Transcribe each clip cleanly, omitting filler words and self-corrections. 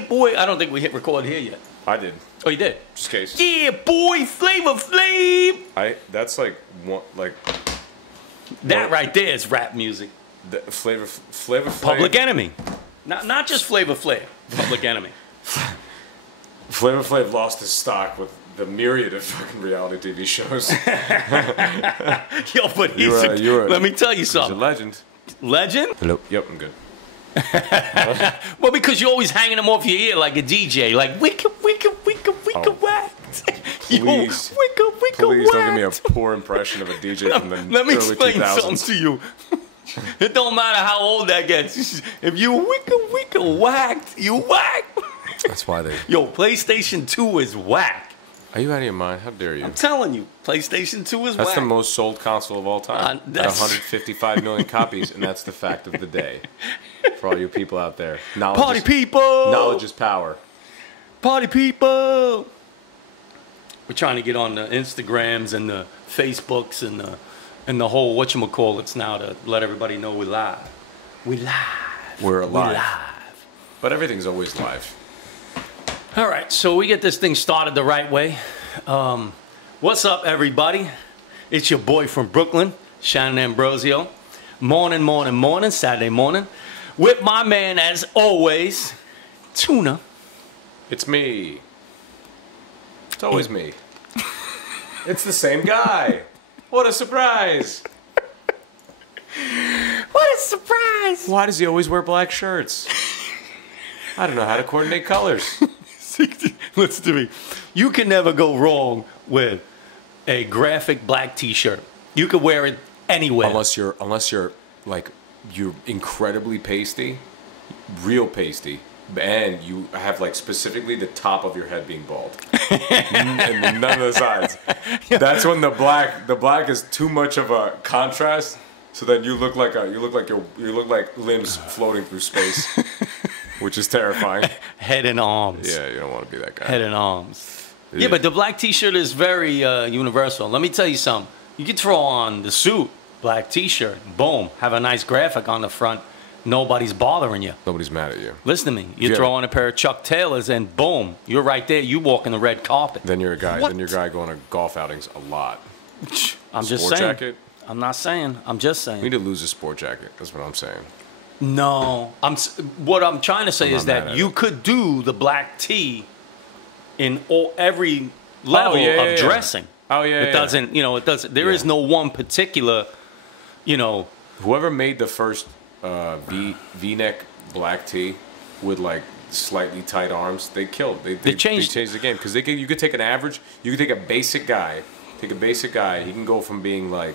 boy. I don't think we hit record here yet. I did. Oh, you did? Just in case. Yeah, boy, Flavor Flav. That's like one That right there is rap music. The Flavor Flav. Public Enemy. Not just Flavor Flav. Public Enemy. Flavor Flav lost his stock with the myriad of fucking reality TV shows. Yo, but let me tell you something. He's a legend. Legend? Hello. Yep, I'm good. Well, because you're always hanging them off your ear like a DJ, like wicka whack. Please, please don't give me a poor impression of a DJ from the early 2000s. Let me explain something to you. It don't matter how old that gets. If you wicka whacked, you whack. That's why they. Yo, PlayStation 2 is whack. Are you out of your mind? How dare you? I'm telling you, PlayStation 2 is whack. That's the most sold console of all time. At 155 million copies, and that's the fact of the day. For all you people out there. Party people! Knowledge is power. Party people! We're trying to get on the Instagrams and the Facebooks and the whole whatchamacallits now to let everybody know we're live. We live. We're alive. We live. But everything's always live. All right, so we get this thing started the right way. What's up, everybody? It's your boy from Brooklyn, Shannon Ambrosio. Morning, Saturday morning. With my man, as always, Tuna. It's me. It's always me. It's the same guy. What a surprise. What a surprise. Why does he always wear black shirts? I don't know how to coordinate colors. Listen to me. You can never go wrong with a graphic black t-shirt. You could wear it anywhere. Unless you're like, you're incredibly pasty, real pasty, and you have like specifically the top of your head being bald, and none of the sides. That's when the black is too much of a contrast. So then you look like limbs floating through space, which is terrifying. Head and arms. Yeah, you don't want to be that guy. Head and arms. Yeah, but the black t-shirt is very universal. Let me tell you something. You can throw on the suit, black t-shirt, boom, have a nice graphic on the front. Nobody's bothering you. Nobody's mad at you. Listen to me. You throw on a pair of Chuck Taylors and boom, you're right there. You walk in the red carpet. Then you're a guy. What? Then you're a guy going to golf outings a lot. I'm just saying. Sport jacket. I'm not saying. I'm just saying. We need to lose a sport jacket. That's what I'm saying. No, what I'm trying to say is that you could do the black tee in every level of dressing. Oh yeah, it doesn't. You know, it doesn't. There is no one particular. You know, whoever made the first V-neck black tee with like slightly tight arms, they killed. They changed the game because you could take an average. You could take a basic guy. He can go from being like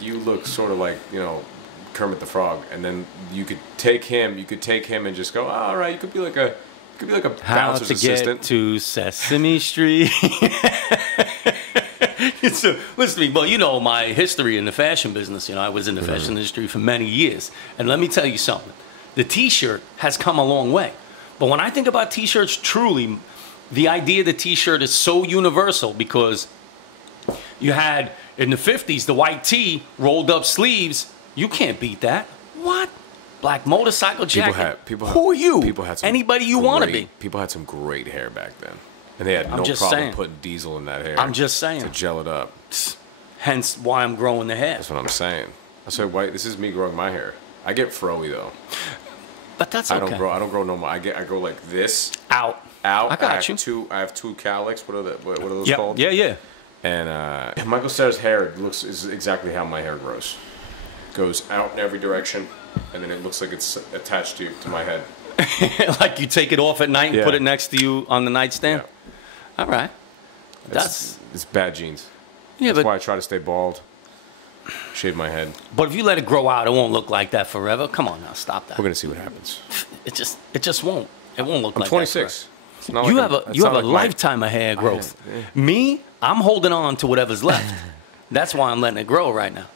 you look sort of like, you know, Kermit the Frog, and then you could take him and just go, oh, all right, you could be like a bouncer's assistant. Get to Sesame Street. So, listen to me, well, you know my history in the fashion business. You know, I was in the fashion industry for many years, and let me tell you something. The T-shirt has come a long way, but when I think about T-shirts, truly, the idea of the T-shirt is so universal because you had in the 50s the white tee, rolled up sleeves. You can't beat that. What? Black motorcycle jacket. Who are you? People had some anybody you want to be. People had some great hair back then, and they had no problem putting diesel in that hair. I'm just saying to gel it up. Hence why I'm growing the hair. That's what I'm saying. I said, "White. This is me growing my hair. I get froey though, but that's okay. I don't grow normal. I go like this. Out. I got you. I have two cowlicks. What are those called? Yeah. And Michael Cera's hair is exactly how my hair grows. Goes out in every direction, and then it looks like it's attached to my head. Like you take it off at night and put it next to you on the nightstand? Yeah. All right. It's bad genes. Yeah, That's why I try to stay bald. Shave my head. But if you let it grow out, it won't look like that forever. Come on now, stop that. We're going to see what happens. It just won't. It won't look like that. I'm 26. You have a lifetime of hair growth. Me, I'm holding on to whatever's left. That's why I'm letting it grow right now.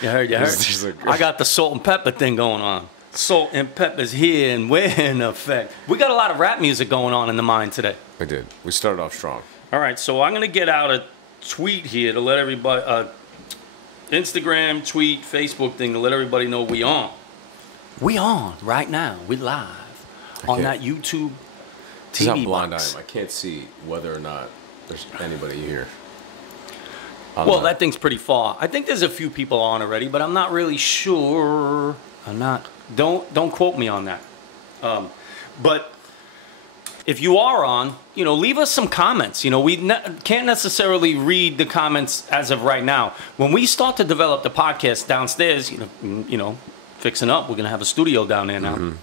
You heard. I got the salt and pepper thing going on. Salt and pepper's here and we're in effect. We got a lot of rap music going on in the mind today. We did. We started off strong. All right, so I'm going to get out a tweet here to let everybody, Instagram, tweet, Facebook thing to let everybody know we on. We on right now. We live on that YouTube TV box. Blind eye. I can't see whether or not there's anybody here. Well, that thing's pretty far. I think there's a few people on already, but I'm not really sure. I'm not. Don't quote me on that. But if you are on, you know, leave us some comments. You know, we can't necessarily read the comments as of right now. When we start to develop the podcast downstairs, you know, fixing up, we're gonna have a studio down there now. Mm-hmm.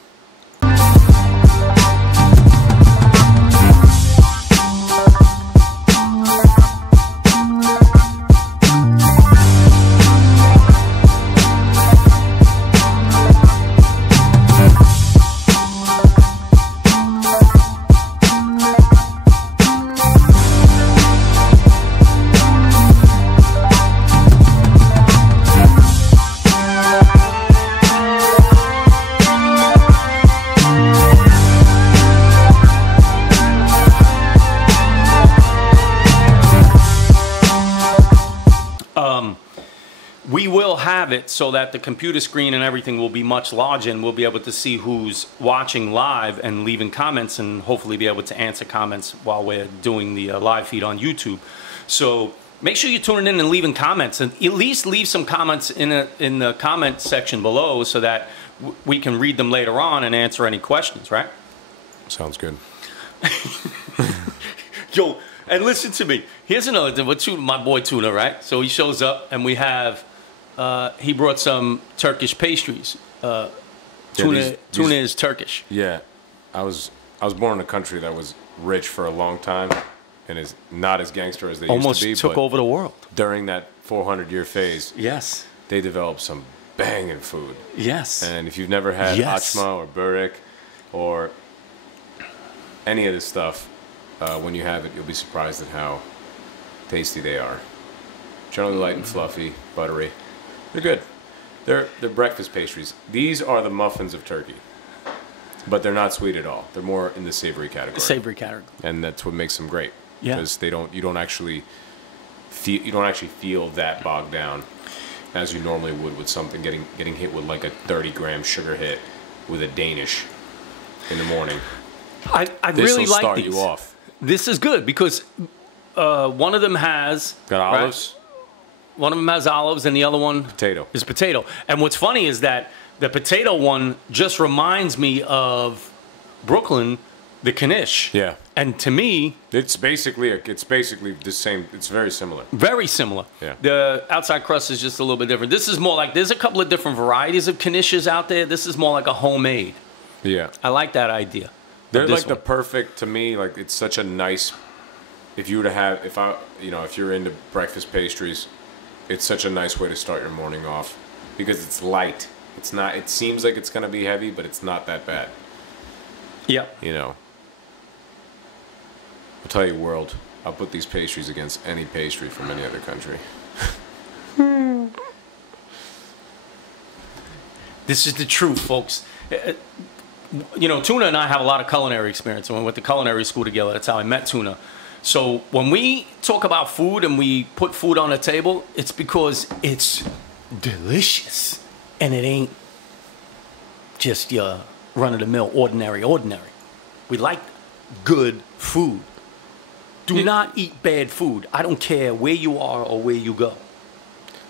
We will have it so that the computer screen and everything will be much larger, and we'll be able to see who's watching live and leaving comments, and hopefully be able to answer comments while we're doing the live feed on YouTube. So make sure you're tuning in and leaving comments, and at least leave some comments in the comment section below so that we can read them later on and answer any questions, right? Sounds good. Yo, and listen to me. Here's another thing with my boy Tuna, right? So he shows up, and we have... he brought some Turkish pastries. Tuna is Turkish. Yeah, I was born in a country that was rich for a long time, and is not as gangster as they almost used to be. Took over the world during that 400-year phase. Yes, they developed some banging food. Yes, and if you've never had achma or börek or any of this stuff, when you have it, you'll be surprised at how tasty they are. Generally light and fluffy, buttery. They're good. They're breakfast pastries. These are the muffins of Turkey, but they're not sweet at all. They're more in the savory category. Savory category, and that's what makes them great. Yeah, because you don't actually feel that bogged down as you normally would with something getting hit with like a 30-gram sugar hit with a Danish in the morning. I really like these. This will start you off. This is good because one of them has got olives. Right? One of them has olives, and the other one is potato. And what's funny is that the potato one just reminds me of Brooklyn, the Knish. Yeah. And to me, it's basically the same. It's very similar. Very similar. Yeah. The outside crust is just a little bit different. This is more like there's a couple of different varieties of Knishes out there. This is more like a homemade. Yeah. I like that idea. They're like the perfect, to me, like it's such a nice. If you were to have, if you're into breakfast pastries. It's such a nice way to start your morning off because it's light. It's not. It seems like it's gonna be heavy, but it's not that bad. Yeah. You know. I'll tell you, world. I'll put these pastries against any pastry from any other country. This is the truth, folks. You know, Tuna and I have a lot of culinary experience, and we went to culinary school together. That's how I met Tuna. So when we talk about food and we put food on the table, it's because it's delicious. And it ain't just your run-of-the-mill, ordinary. We like good food. Do not eat bad food. I don't care where you are or where you go.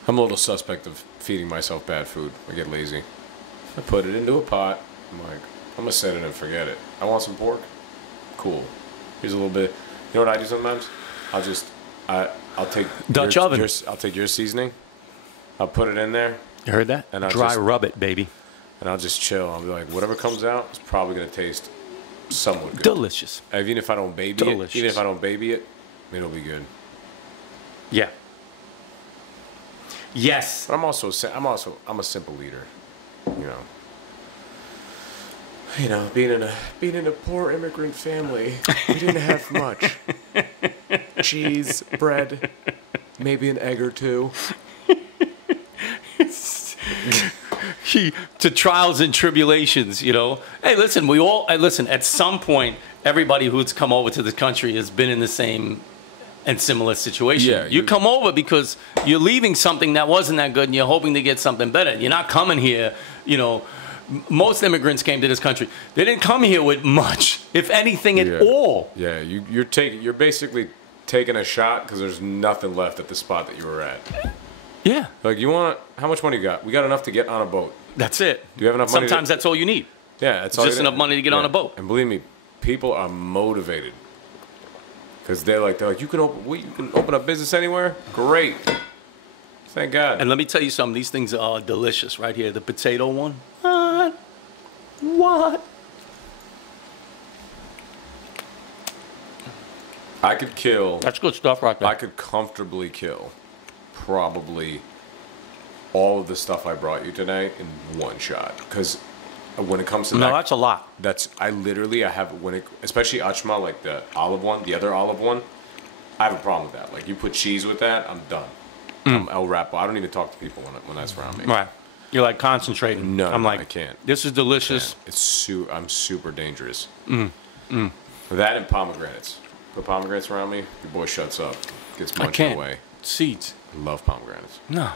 I'm a little suspect of feeding myself bad food. I get lazy. I put it into a pot. I'm like, I'm going to set it and forget it. I want some pork? Cool. Here's a little bit. You know what I do sometimes? I'll take Dutch oven. I'll take your seasoning. I'll put it in there. You heard that? And I'll rub it, baby. And I'll just chill. I'll be like, whatever comes out is probably gonna taste somewhat good. Delicious. Even if I don't baby it, it'll be good. Yeah. Yes. But I'm a simple eater. You know, being in a poor immigrant family, we didn't have much. Cheese, bread, maybe an egg or two. To trials and tribulations, you know. Hey, listen, at some point, everybody who's come over to this country has been in the same and similar situation. Yeah, you come over because you're leaving something that wasn't that good and you're hoping to get something better. You're not coming here, you know, Most immigrants came to this country. They didn't come here with much, if anything at all. Yeah, you're basically taking a shot because there's nothing left at the spot that you were at. Yeah. Like, how much money you got? We got enough to get on a boat. That's it. Do you have enough money? Sometimes that's all you need. Yeah, it's just enough money to get on a boat. And believe me, people are motivated because they're like, you can open a business anywhere. Great. Thank God. And let me tell you something. These things are delicious right here. The potato one. What? I could kill. That's good stuff right there. I could comfortably kill probably all of the stuff I brought you today in one shot. Because when it comes to that's a lot. I have especially achma, like the olive one, the other olive one. I have a problem with that. Like, you put cheese with that, I'm done. I'll wrap. I don't even talk to people when that's around me. Right. You're like concentrating. No, I'm like, I can't. This is delicious. I'm super dangerous. That and pomegranates. Put pomegranates around me, your boy shuts up. Gets munched away. Seeds. I love pomegranates. No.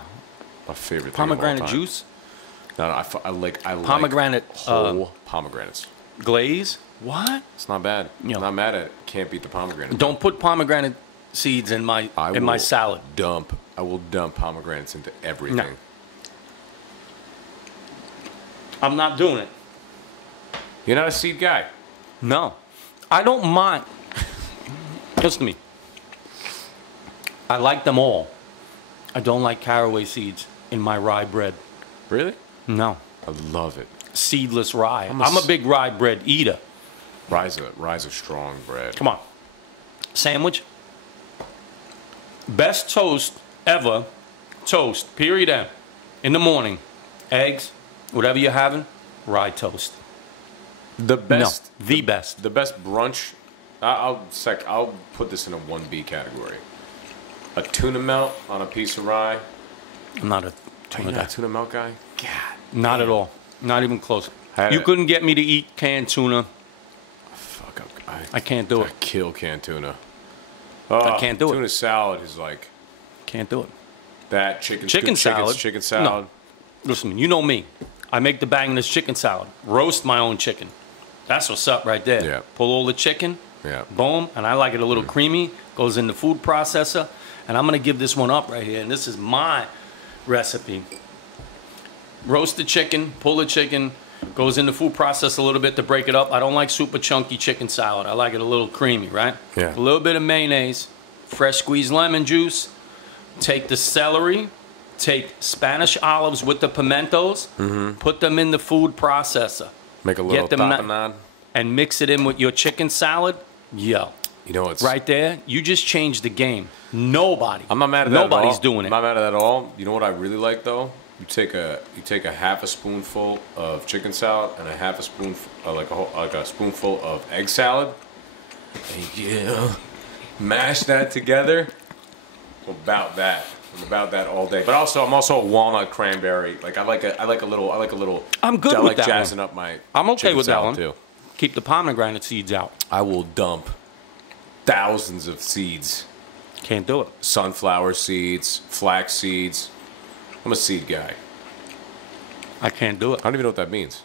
My favorite thing Pomegranate of all time. juice? No, I like pomegranate whole pomegranates. Glaze? What? It's not bad. I'm not mad at it. Can't beat the pomegranate. Don't put pomegranate seeds in my salad. I will dump pomegranates into everything. No. I'm not doing it. You're not a seed guy. No. I don't mind. Listen to me. I like them all. I don't like caraway seeds in my rye bread. Really? No. I love it. Seedless rye. I'm a big rye bread eater. Rye's a strong bread. Come on. Sandwich. Best toast ever. Toast. Period. End. In the morning. Eggs. Whatever you're having. Rye toast. The best. No, the best. The best brunch. I'll put this in a 1B category. A tuna melt on a piece of rye. I'm not a tuna guy. Tuna melt guy? God. Not at all. Not even close. You couldn't get me to eat canned tuna. Fuck. I can't do it. I kill canned tuna. I can't do it. Tuna salad is like. Can't do it. That chicken salad. Chicken salad. No. Listen, you know me. I make the bangingest chicken salad. Roast my own chicken. That's what's up right there. Yeah. Pull all the chicken. Yeah. Boom. And I like it a little creamy. Goes in the food processor. And I'm going to give this one up right here. And this is my recipe. Roast the chicken. Pull the chicken. Goes in the food processor a little bit to break it up. I don't like super chunky chicken salad. I like it a little creamy, right? Yeah. A little bit of mayonnaise. Fresh squeezed lemon juice. Take the celery. Take Spanish olives with the pimentos. Put them in the food processor. Make a little tapenade. And mix it in with your chicken salad. Yo. You know it's right there. You just changed the game. Nobody. I'm not mad at that. Nobody's doing it. I'm not mad at that at all. You know what I really like though? You take a half a spoonful of chicken salad and a half a spoonful like a spoonful of egg salad. And mash that together. I'm about that all day. But also, I'm also a walnut cranberry. Like I like a little. I'm good with that jazzing one. Up my. I'm okay with that one too. Keep the pomegranate seeds out. I will dump thousands of seeds. Can't do it. Sunflower seeds, flax seeds. I'm a seed guy. I can't do it. I don't even know what that means.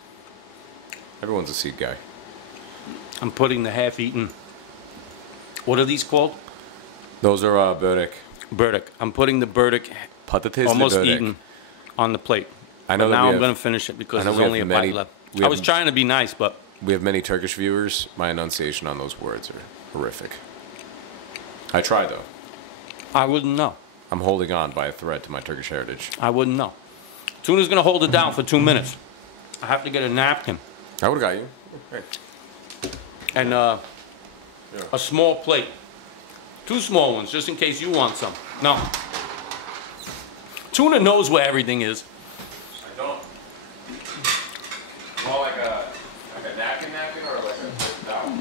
Everyone's a seed guy. I'm putting the half-eaten. What are these called? Those are burdick. Burdick. I'm putting the burdick almost eaten on the plate. I know. But now I'm going to finish it because there's only a bite left. I was trying to be nice, but we have many Turkish viewers. My enunciation on those words are horrific. I try though. I wouldn't know. I'm holding on by a thread to my Turkish heritage. I wouldn't know. Tuna's going to hold it down for 2 minutes. I have to get a napkin. I would have got you. Hey. And a small plate. 2 small ones, just in case you want some. No. Tuna knows where everything is. I don't. More like a napkin or like a towel?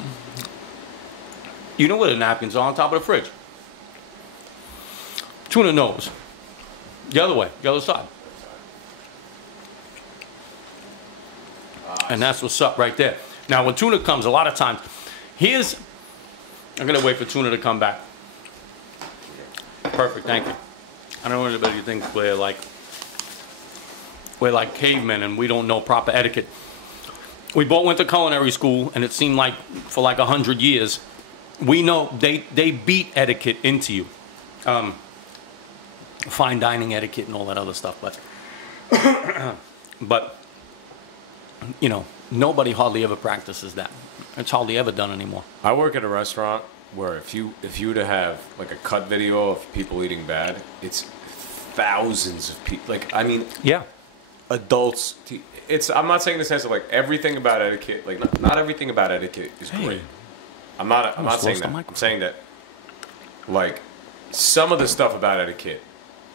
You know where the napkins are, on top of the fridge. Tuna knows. The other way, the other side. And that's what's up right there. Now, when tuna comes, a lot of times, I'm going to wait for tuna to come back. Perfect, thank you. I don't know what anybody thinks we're like we're like cavemen and we don't know proper etiquette. We both went to culinary school, and it seemed like for like 100 years, we know they beat etiquette into you. Fine dining etiquette and all that other stuff, but you know, nobody hardly ever practices that. It's hardly ever done anymore. I work at a restaurant where if you were to have like a cut video of people eating bad, it's thousands of people. Like, I mean, yeah, adults. I'm not saying in the sense of like everything about etiquette. Like, not everything about etiquette is great. I'm not saying that. I'm saying that like some of the stuff about etiquette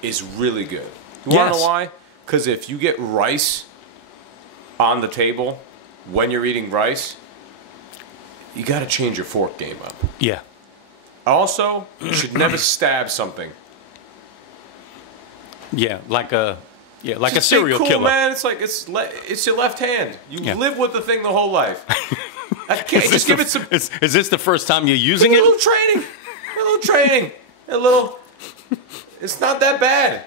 is really good. You want to know why? Because if you get rice on the table when you're eating rice, you got to change your fork game up. Yeah. Also, you should never stab something. Yeah, like a serial cool, killer. Man, it's like it's your left hand. You live with the thing the whole life. Just give it some. Is this the first time you're using it? A little training. It's not that bad.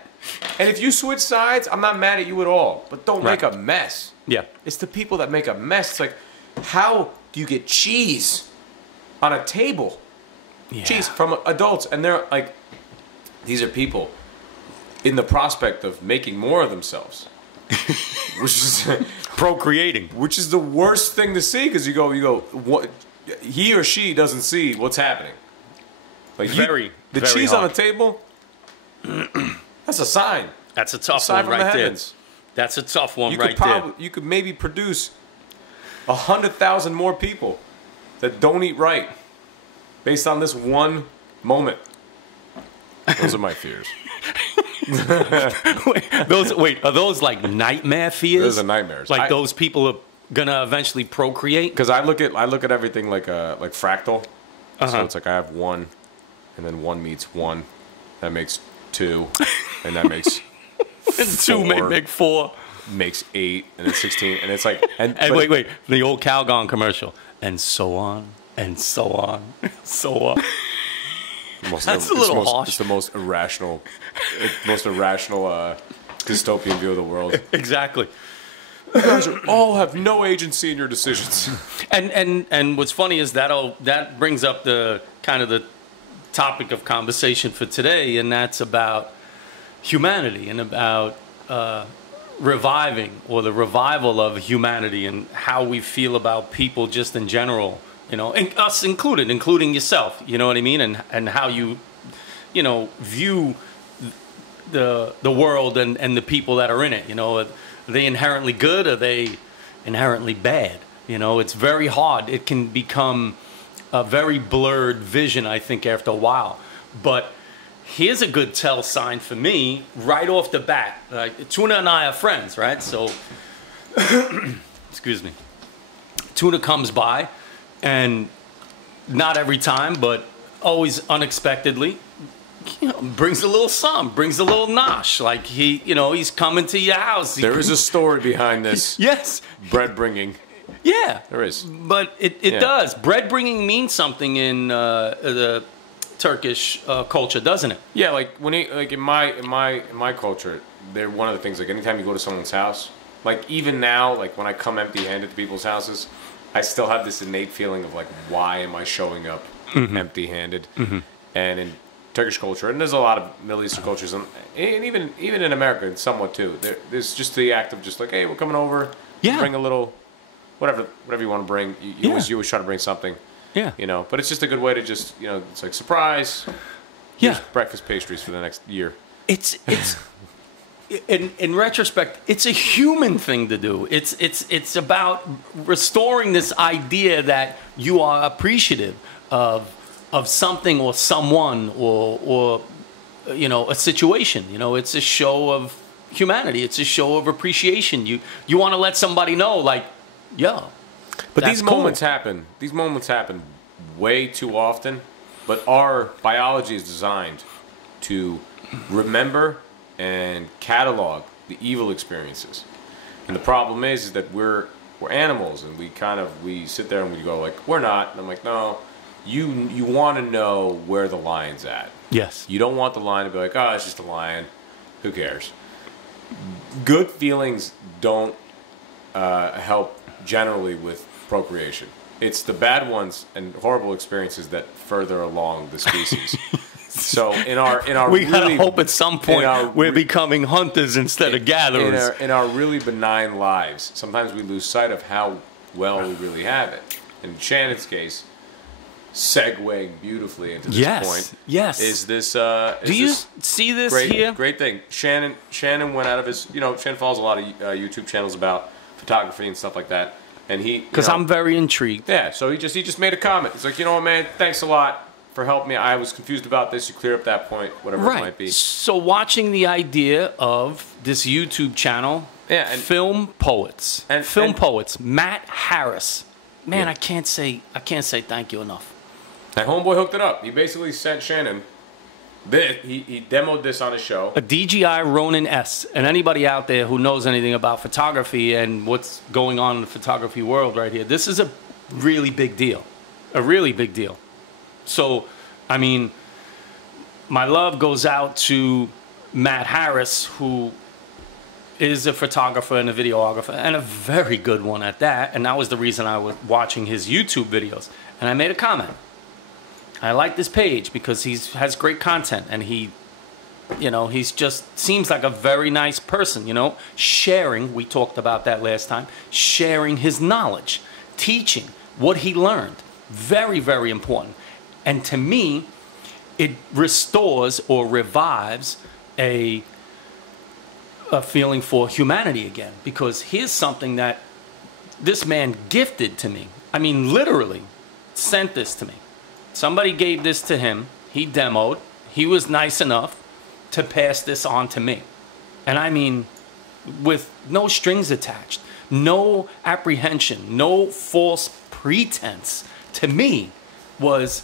And if you switch sides, I'm not mad at you at all. But don't make a mess. Yeah. It's the people that make a mess. It's like, how do you get cheese on a table? Yeah. Cheese from adults. And they're like, these are people in the prospect of making more of themselves. Which is procreating. Which is the worst thing to see, because you go, what? He or she doesn't see what's happening. Like the cheese hard on the table, that's a sign. That's a tough one right there. That's a tough one right there. You could maybe produce 100,000 more people that don't eat right based on this one moment. Those are my fears. Are those like nightmare fears? Those are nightmares. Like those people are gonna eventually procreate? Because I look at everything like fractal. So it's like I have one, and then one meets one, that makes two, and that makes and two may make four, makes 8, and then 16, and it's like and wait, the old Calgon commercial, and so on, and so on, so on. That's a little harsh. It's the most irrational dystopian view of the world. Exactly. You guys all have no agency in your decisions. And what's funny is that brings up the kind of the topic of conversation for today, and that's about humanity and about reviving, or the revival of humanity, and how we feel about people just in general. You know, and us included, including yourself. You know what I mean? And how you view the world and the people that are in it. You know, are they inherently good? Are they inherently bad? You know, it's very hard. It can become a very blurred vision, I think, after a while. But here's a good tell sign for me right off the bat. Tuna and I are friends, right? So, excuse me. Tuna comes by. And not every time, but always unexpectedly, brings a little something, brings a little nosh. Like he's coming to your house. There is a story behind this. Yes. Bread bringing. Yeah. There is. But it does. Bread bringing means something in the Turkish culture, doesn't it? Yeah, like in my culture, they're one of the things. Like anytime you go to someone's house, like even now, like when I come empty-handed to people's houses, I still have this innate feeling of like, why am I showing up empty-handed? Mm-hmm. And in Turkish culture, and there's a lot of Middle Eastern cultures, and even in America, somewhat too. There's just the act of just like, hey, we're coming over. Yeah. Bring a little, whatever you want to bring. You always try to bring something. Yeah. You know, but it's just a good way to just it's like surprise. Yeah. Breakfast pastries for the next year. It's. In retrospect, it's a human thing to do. It's about restoring this idea that you are appreciative of something or someone or a situation. It's a show of humanity. It's a show of appreciation. You want to let somebody know, like, yo. But these moments happen. These moments happen way too often. But our biology is designed to remember and catalog the evil experiences. And the problem is that we're animals, and we sit there and we go like, we're not. And I'm like, no, you want to know where the lion's at. Yes. You don't want the lion to be like, oh, it's just a lion. Who cares? good feelings don't help generally with procreation. It's the bad ones and horrible experiences that further along the species. So in our we gotta hope at some point we're becoming hunters instead of gatherers. In our really benign lives, sometimes we lose sight of how well we really have it. In Shannon's case, segueing beautifully into this point, is this? Do you see this here? Great thing. Shannon went out of his. Shannon follows a lot of YouTube channels about photography and stuff like that, and because I'm very intrigued. Yeah, so he just made a comment. He's like, you know what, man, thanks a lot for helping me. I was confused about this. You clear up that point, whatever it might be. So watching the idea of this YouTube channel, Film Poets, Matt Harris. Man, I can't say thank you enough. That homeboy hooked it up. He basically sent Shannon this. He demoed this on his show. A DJI RONIN S. And anybody out there who knows anything about photography and what's going on in the photography world right here, this is a really big deal. A really big deal. So, I mean, my love goes out to Matt Harris, who is a photographer and a videographer, and a very good one at that. And that was the reason I was watching his YouTube videos. And I made a comment. I like this page because he has great content, and he's just seems like a very nice person, sharing, we talked about that last time, sharing his knowledge, teaching what he learned. Very, very important. And to me, it restores or revives a feeling for humanity again. Because here's something that this man gifted to me. I mean, literally sent this to me. Somebody gave this to him. He demoed. He was nice enough to pass this on to me. And I mean, with no strings attached, no apprehension, no false pretense. To me, was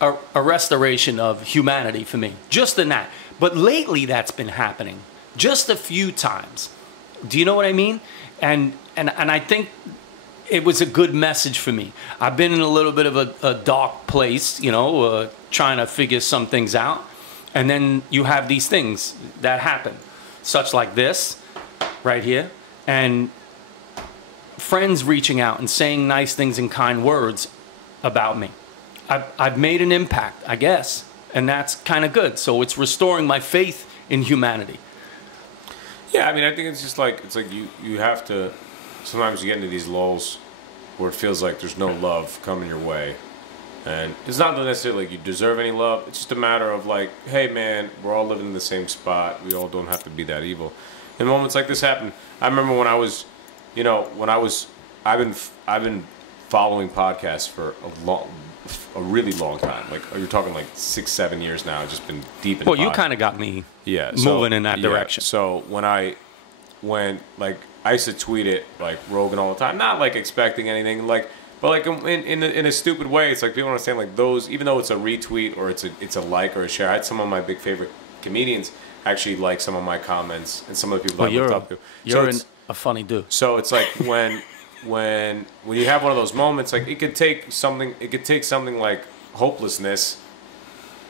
a restoration of humanity for me, just in that. But lately, that's been happening just a few times. Do you know what I mean? And I think it was a good message for me. I've been in a little bit of a dark place, trying to figure some things out, and then you have these things that happen, such like this right here, and friends reaching out and saying nice things and kind words about me. I've made an impact, I guess, and that's kind of good. So it's restoring my faith in humanity. Yeah, I mean, I think it's just like, you have to, sometimes you get into these lulls where it feels like there's no love coming your way. And it's not necessarily like you deserve any love. It's just a matter of like, hey man, we're all living in the same spot. We all don't have to be that evil. And moments like this happen. I remember when I was, I've been following podcasts for a really long time. Like, you're talking like 6-7 years now. I've just been deep in Well, you kind of got me moving in that direction. So when I used to tweet it like Rogan all the time, not like expecting anything, but like in a stupid way. It's like people understand like those, even though it's a retweet or it's a like or a share. I had some of my big favorite comedians actually like some of my comments and some of the people that I looked up to. You're a funny dude. So it's like when you have one of those moments, like it could take something like hopelessness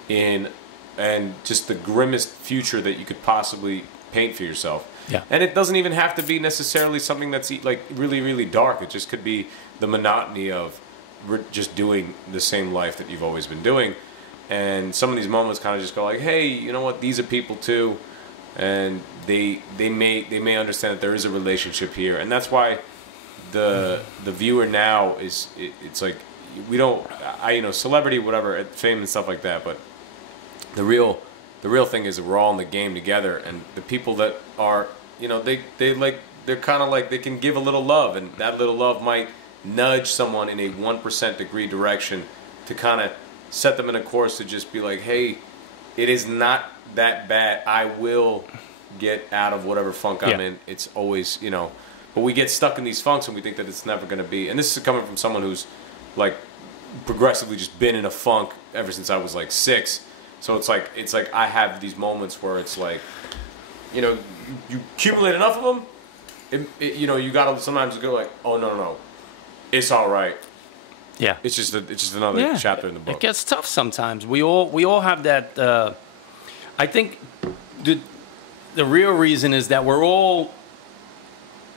and just the grimmest future that you could possibly paint for yourself. Yeah. And it doesn't even have to be necessarily something that's like really, really dark. It just could be the monotony of just doing the same life that you've always been doing. And some of these moments kind of just go like, hey, you know what? These are people too, and they may understand that there is a relationship here, and that's why the viewer now it's like we don't celebrity whatever fame and stuff like that, but the real thing is that we're all in the game together, and the people that are they're kind of like they can give a little love, and that little love might nudge someone in a 1% degree direction to kind of set them in a course to just be like, hey, it is not that bad. I will get out of whatever funk I'm in. It's always, but we get stuck in these funks and we think that it's never going to be. And this is coming from someone who's like progressively just been in a funk ever since I was like 6. So it's like I have these moments where it's like, you accumulate enough of them, you got to sometimes go like, oh, no. It's all right. Yeah, it's just another chapter in the book. It gets tough sometimes. We all have that. I think the real reason is that we're all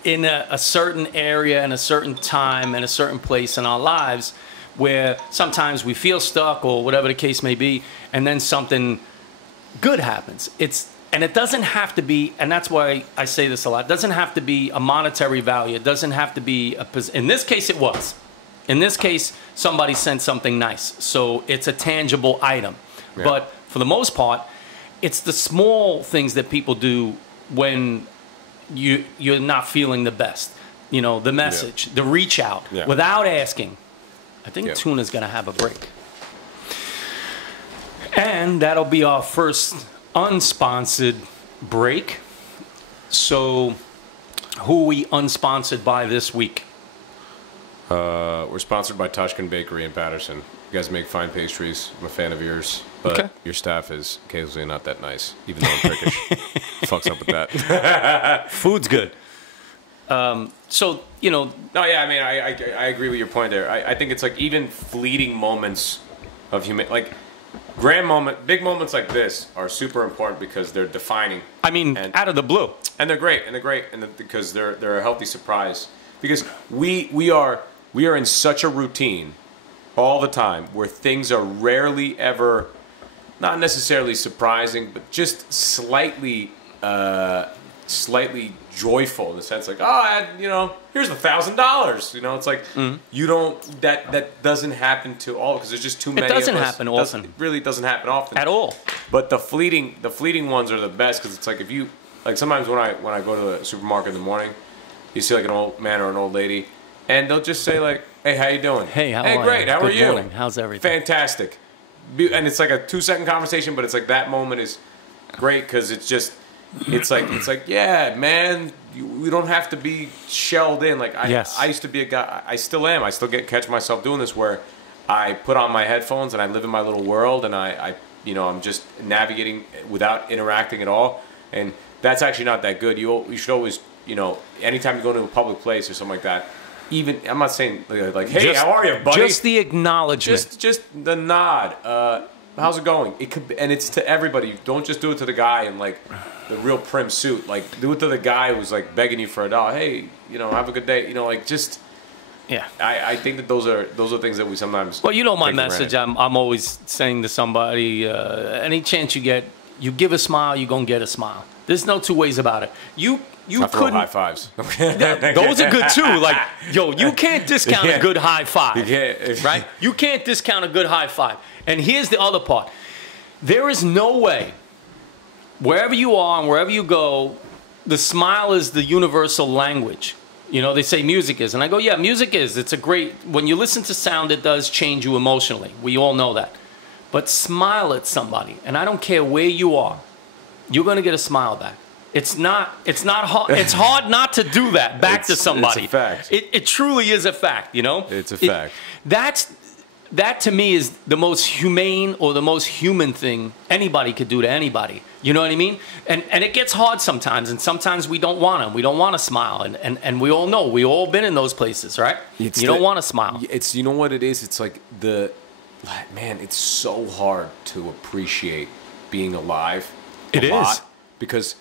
in a certain area and a certain time and a certain place in our lives where sometimes we feel stuck or whatever the case may be, and then something good happens. And it doesn't have to be, and that's why I say this a lot, it doesn't have to be a monetary value. It doesn't have to be, in this case it was. In this case, somebody sent something nice. So it's a tangible item. Yeah. But for the most part, it's the small things that people do when you're not feeling the best. You know, the message, the reach out, without asking. I think Tuna's going to have a break. And that'll be our first unsponsored break. So who are we unsponsored by this week? We're sponsored by Tashkent Bakery in Patterson. You guys make fine pastries. I'm a fan of yours. But your staff is occasionally not that nice, even though I'm prickish. Fucks up with that. Food's good. So, you know... No, yeah, I mean, I agree with your point there. I think it's like even fleeting moments of human... Like, big moments like this are super important because they're defining. I mean, out of the blue. And they're great, because they're a healthy surprise. Because we are in such a routine all the time where things are rarely ever, not necessarily surprising, but just slightly joyful in the sense like, here's $1,000. You know, it's like you don't that doesn't happen to all because there's just too many. It doesn't happen often. It really doesn't happen often at all. But the fleeting ones are the best because it's like if you like sometimes when I go to the supermarket in the morning, you see like an old man or an old lady, and they'll just say like, "Hey, how you doing? Hey, how are you? Great. How are you? Morning. How's everything? Fantastic." And it's like a 2-second conversation, but it's like that moment is great because it's just. It's like, yeah, man, we don't have to be shelled in. Like I used to be a guy. I still am. I still catch myself doing this where I put on my headphones and I live in my little world and I'm just navigating without interacting at all. And that's actually not that good. You should always, anytime you go to a public place or something like that. Even I'm not saying like, hey, how are you, buddy? Just the acknowledgement. Just the nod. How's it going? It could, and it's to everybody. Don't just do it to the guy in like the real prim suit. Like do it to the guy who's like begging you for $1. Hey, have a good day. Like just. Yeah. I think that those are things that we sometimes. Well, my message. I'm always saying to somebody, any chance you get, you give a smile, you're gonna get a smile. There's no two ways about it. You couldn't high fives. Those are good too. Like, you can't discount a good high five. You can't. Right? You can't discount a good high five. And here's the other part. There is no way, wherever you are and wherever you go, the smile is the universal language. They say music is. And I go, yeah, music is. It's a great, when you listen to sound, it does change you emotionally. We all know that. But smile at somebody. And I don't care where you are. You're going to get a smile back. It's not hard. It's hard not to do that back to somebody. It's a fact. It truly is a fact, It's a fact. That to me is the most humane or the most human thing anybody could do to anybody. You know what I mean? And it gets hard sometimes, and sometimes we don't want to. We don't want to smile, and we all know. We all been in those places, right? You don't want to smile. It's what it is. It's like it's so hard to appreciate being alive. It is because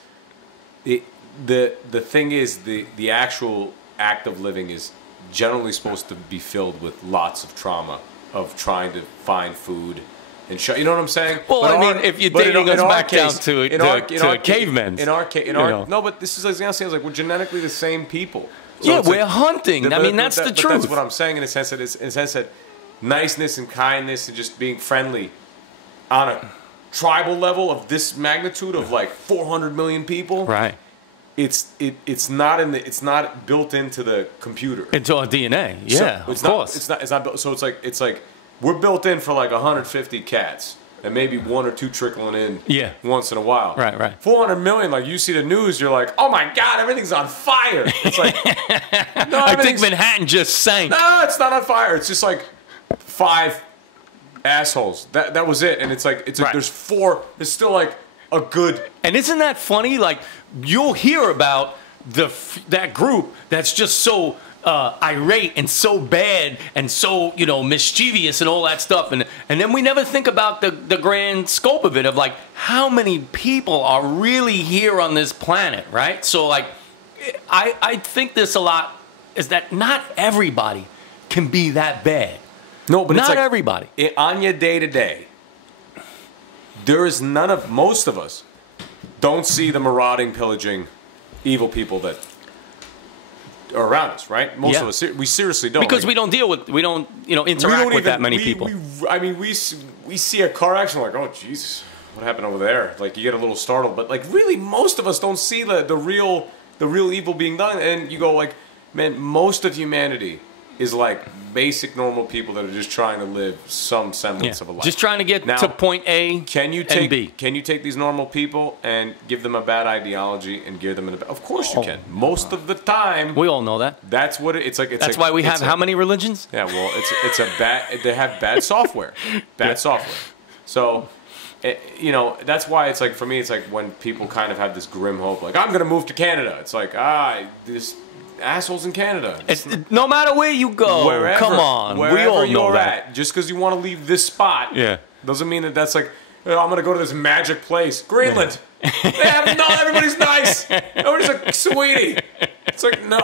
the thing is the actual act of living is generally supposed to be filled with lots of trauma of trying to find food and you know what I'm saying? Well, if you're dating us back down to cavemen. No, but this is like we're genetically the same people. So we're hunting. That's the truth. That's what I'm saying in a sense that niceness and kindness and just being friendly on a tribal level of this magnitude of like 400 million people. Right. It's not built into the computer. Into our DNA. Yeah, of course. It's not built. So it's like we're built in for like 150 cats and maybe 1 or 2 trickling in once in a while. Right. 400 million. Like you see the news, you're like, oh my God, everything's on fire. It's like no, I think Manhattan just sank. No, it's not on fire. It's just like 5 assholes. That was it. And it's like there's 4. There's still like a good. And isn't that funny? Like you'll hear about that group that's just so irate and so bad and so, you know, mischievous and all that stuff, and then we never think about the grand scope of it, of like how many people are really here on this planet, right? So like I think this a lot, is that not everybody can be that bad. No, but not it's like, everybody. On your day to day, there is most of us don't see the marauding, pillaging, evil people that are around us, right? Most of us, we seriously don't. Because we don't deal with, we don't, you know, interact with that many people. I mean, we see a car accident, like, oh, Jesus, what happened over there? Like, you get a little startled, but like, really, most of us don't see the real evil being done, and you go like, man, most of humanity is like basic normal people that are just trying to live some semblance of a life. Just trying to get to point A and B. Can you take these normal people and give them a bad ideology and gear them in a... Of course you can. Most of the time. We all know that. That's what it's like. That's why we have how many religions? Yeah, well, it's a bad... They have bad software. Bad software. So, you know, that's why it's like, for me, it's like when people kind of have this grim hope, like, I'm going to move to Canada. It's like, this... assholes in Canada. No matter where you go, come on, we all know that. Just because you want to leave this spot, doesn't mean that's like, oh, I'm gonna go to this magic place, Greenland. Everybody's nice. Everybody's like, sweetie. It's like, no.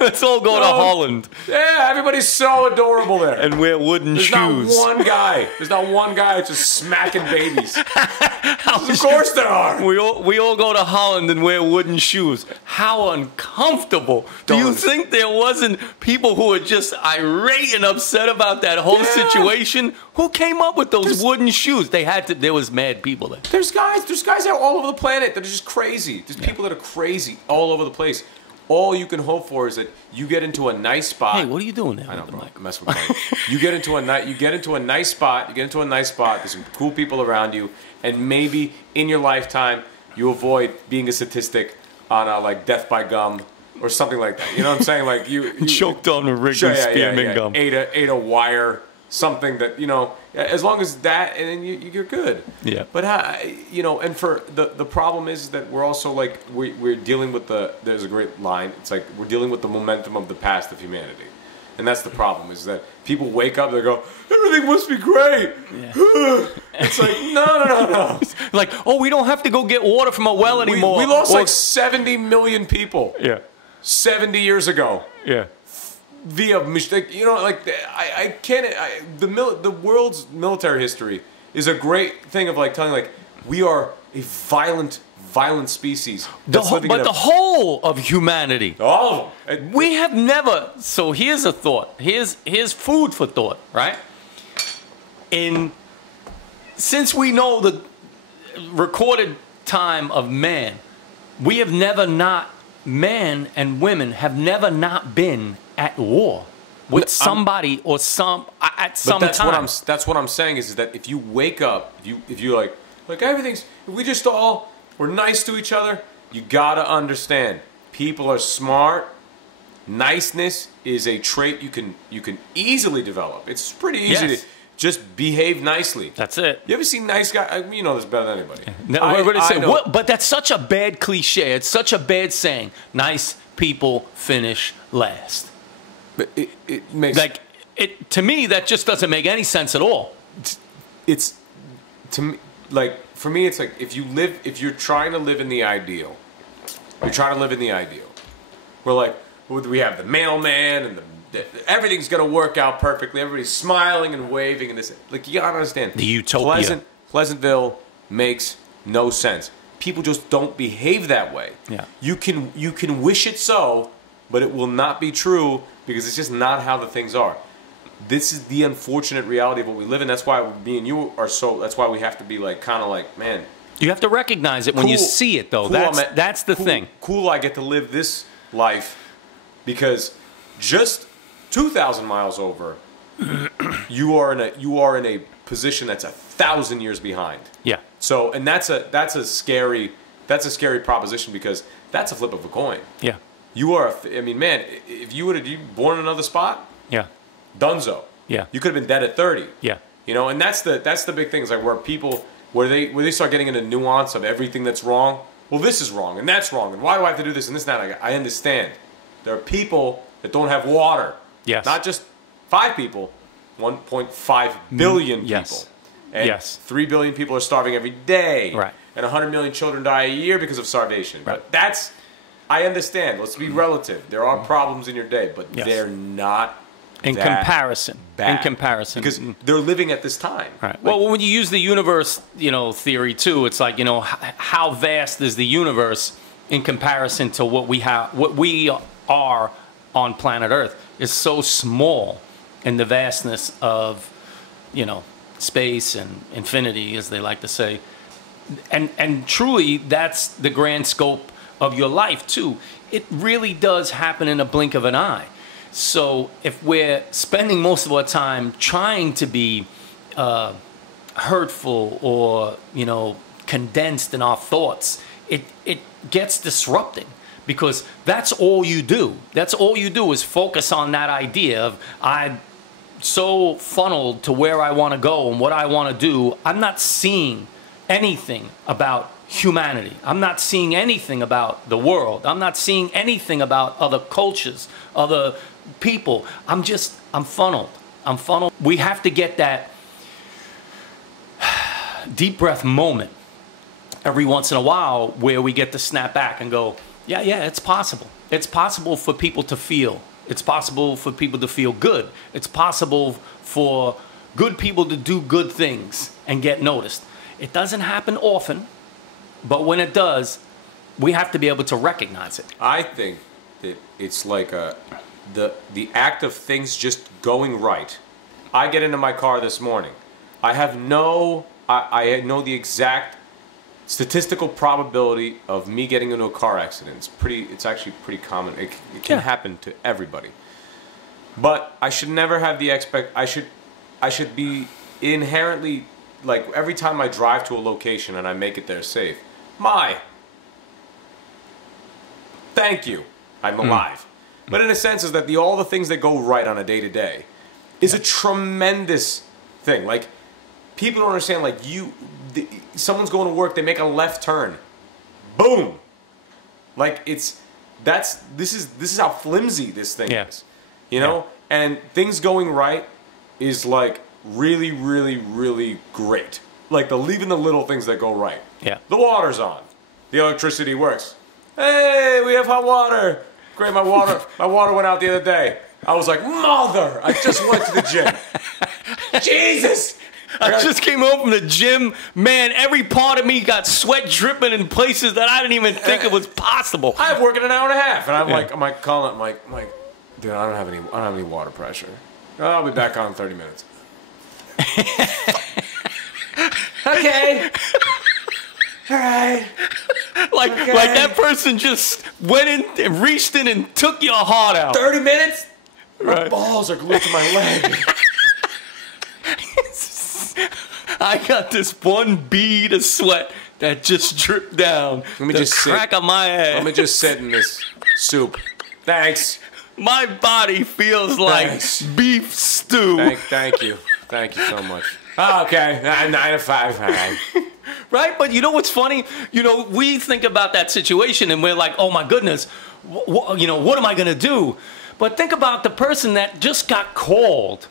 Let's all go to Holland. Yeah, everybody's so adorable there. And wear wooden shoes. There's not one guy just smacking babies. Of course there are. We all go to Holland and wear wooden shoes. How uncomfortable. Do you think there wasn't people who were just irate and upset about that whole situation? Who came up with those wooden shoes? There was mad people there. There's guys out all over the planet that are just crazy. There's people that are crazy all over the place. All you can hope for is that you get into a nice spot. Hey, what are you doing there? I know, bro. Mess with me. You get into a nice spot. There's some cool people around you, and maybe in your lifetime you avoid being a statistic on like death by gum or something like that. You know what I'm saying? Like you choked on a Wrigley spearmint gum. Ate a wire. Something that, you know, as long as that, and then you're good. Yeah. But you know, and for the problem is that we're also like we're dealing with there's a great line. It's like we're dealing with the momentum of the past of humanity, and that's the problem. Is that people wake up, they go, everything must be great. Yeah. It's like no. Like, oh, we don't have to go get water from a well anymore. We lost like 70 million people. Yeah. 70 years ago. Yeah. Via mistake, you know, like I can't. The world's military history is a great thing of like telling like we are a violent species. But the whole of humanity. Oh, we have never. So here's a thought. Here's food for thought, right? Since we know the recorded time of man, we have never not. Man and women have never not been at war with somebody or at some time. That's what I'm saying is that if you wake up, if you like everything's, if we just all we're nice to each other, you gotta understand people are smart. Niceness is a trait you can easily develop. It's pretty easy to just behave nicely. That's it. You ever seen nice guy? You know this better than anybody. But that's such a bad cliche. It's such a bad saying. Nice people finish last. But it makes to me that just doesn't make any sense at all. It's to me like for me it's like if you're trying to live in the ideal, we're like we have the mailman and everything's gonna work out perfectly. Everybody's smiling and waving and this. Like you gotta understand, the utopia. Pleasantville makes no sense. People just don't behave that way. Yeah. You can wish it so, but it will not be true because it's just not how the things are. This is the unfortunate reality of what we live in. That's why me and you are so. That's why we have to be like kind of like, man. You have to recognize it when you see it, though. That's the thing. Cool. I get to live this life because just 2,000 miles over, you are in a position that's 1,000 years behind. Yeah. So, and that's a scary proposition because that's a flip of a coin. Yeah. You are. I mean, man, if you would have born in another spot, yeah, dunzo. Yeah. You could have been dead at 30. Yeah. You know, and that's the big thing is like where they start getting into nuance of everything that's wrong. well, this is wrong and that's wrong, and why do I have to do this and this and that? I understand. There are people that don't have water. Yes. Not just 5 people, 1.5 billion people. Yes. And 3 billion people are starving every day. Right. And 100 million children die a year because of starvation. Right. But that's, I understand. Let's be relative. There are problems in your day, but they're not in comparison. Bad. In comparison. Because they're living at this time. Right. Well, when you use the universe, theory too, it's like, how vast is the universe in comparison to what we are on planet Earth is so small in the vastness of, space and infinity, as they like to say. And truly, that's the grand scope of your life, too. It really does happen in a blink of an eye. So if we're spending most of our time trying to be hurtful or, condensed in our thoughts, it gets disrupting. Because that's all you do. That's all you do is focus on that idea of I'm so funneled to where I want to go and what I want to do. I'm not seeing anything about humanity. I'm not seeing anything about the world. I'm not seeing anything about other cultures, other people. I'm funneled. I'm funneled. We have to get that deep breath moment every once in a while where we get to snap back and go, yeah, it's possible. It's possible for people to feel. It's possible for people to feel good. It's possible for good people to do good things and get noticed. It doesn't happen often, but when it does, we have to be able to recognize it. I think that it's like the act of things just going right. I get into my car this morning. I know the exact statistical probability of me getting into a car accident. It's actually pretty common. It can happen to everybody. But I should never have the I should be inherently, like, every time I drive to a location and I make it there safe, thank you, I'm alive. But in a sense is that all the things that go right on a day-to-day is a tremendous thing. Like, people don't understand, like, someone's going to work, they make a left turn. Boom! Like, this is how flimsy this thing is. And things going right is, like, really, really, really great. Like, leaving the little things that go right. Yeah. The water's on. The electricity works. Hey, we have hot water. Great, my water went out the other day. I was like, mother! I just went to the gym. Jesus! I just came home from the gym. Man, every part of me got sweat dripping in places that I didn't even think it was possible. I have work in an hour and a half, and I'm like calling, I'm like, dude, I don't have any water pressure. I'll be back on in 30 minutes. Okay. All right. Like that person just went in and reached in and took your heart out. 30 minutes? My balls are glued to my leg. I got this one bead of sweat that just dripped down the crack of my head. Let me just sit in this soup. Thanks. My body feels like beef stew. Thank you. Thank you so much. Oh, okay. 9 to 5. All right. Right? But you know what's funny? We think about that situation and we're like, oh my goodness, what am I going to do? But think about the person that just got called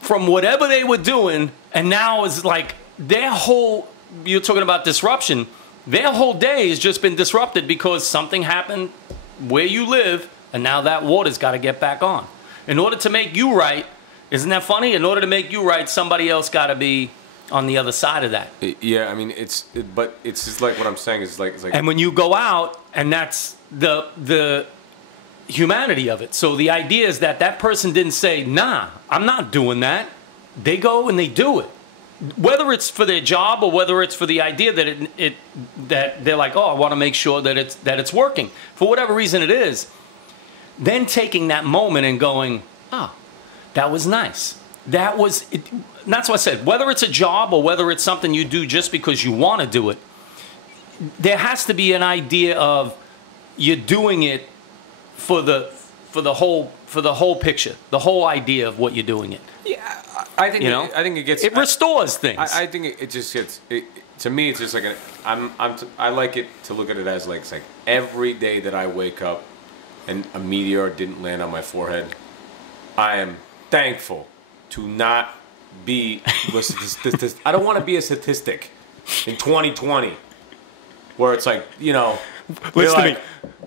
from whatever they were doing, and now is like you're talking about disruption, their whole day has just been disrupted because something happened where you live, and now that water's got to get back on. In order to make you right, isn't that funny? In order to make you right, somebody else got to be on the other side of that. Yeah, I mean, but it's just like what I'm saying is like. And when you go out, and that's the humanity of it. So the idea is that person didn't say, nah, I'm not doing that. They go and they do it. Whether it's for their job or whether it's for the idea that that they're like, oh, I want to make sure that it's working. For whatever reason it is. Then taking that moment and going, that was nice. That was it. That's what I said. Whether it's a job or whether it's something you do just because you want to do it, there has to be an idea of you're doing it for the whole picture, the whole idea of what you're doing it. Yeah, I think it gets. It restores things. I think it just gets. to me, it's just like I like it to look at it as like it's like every day that I wake up and a meteor didn't land on my forehead, I am thankful to not be. I don't want to be a statistic in 2020, where it's like you're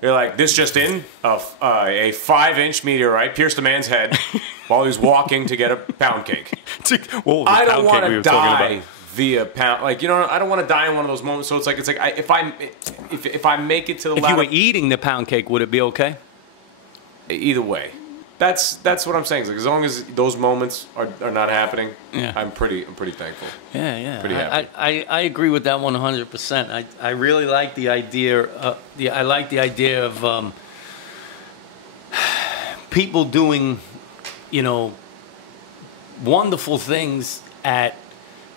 like this just in a 5-inch meteorite pierced a man's head while he was walking to get a pound cake. I don't want to die via pound, like, you know, I don't want to die in one of those moments. So it's like if I make it to the if you were eating the pound cake, would it be okay? Either way, that's what I'm saying. It's like, as long as those moments are not happening, yeah. I'm pretty thankful. Yeah. Pretty happy. I agree with that 100%. I really like the idea. I like the idea of people doing, you know, wonderful things at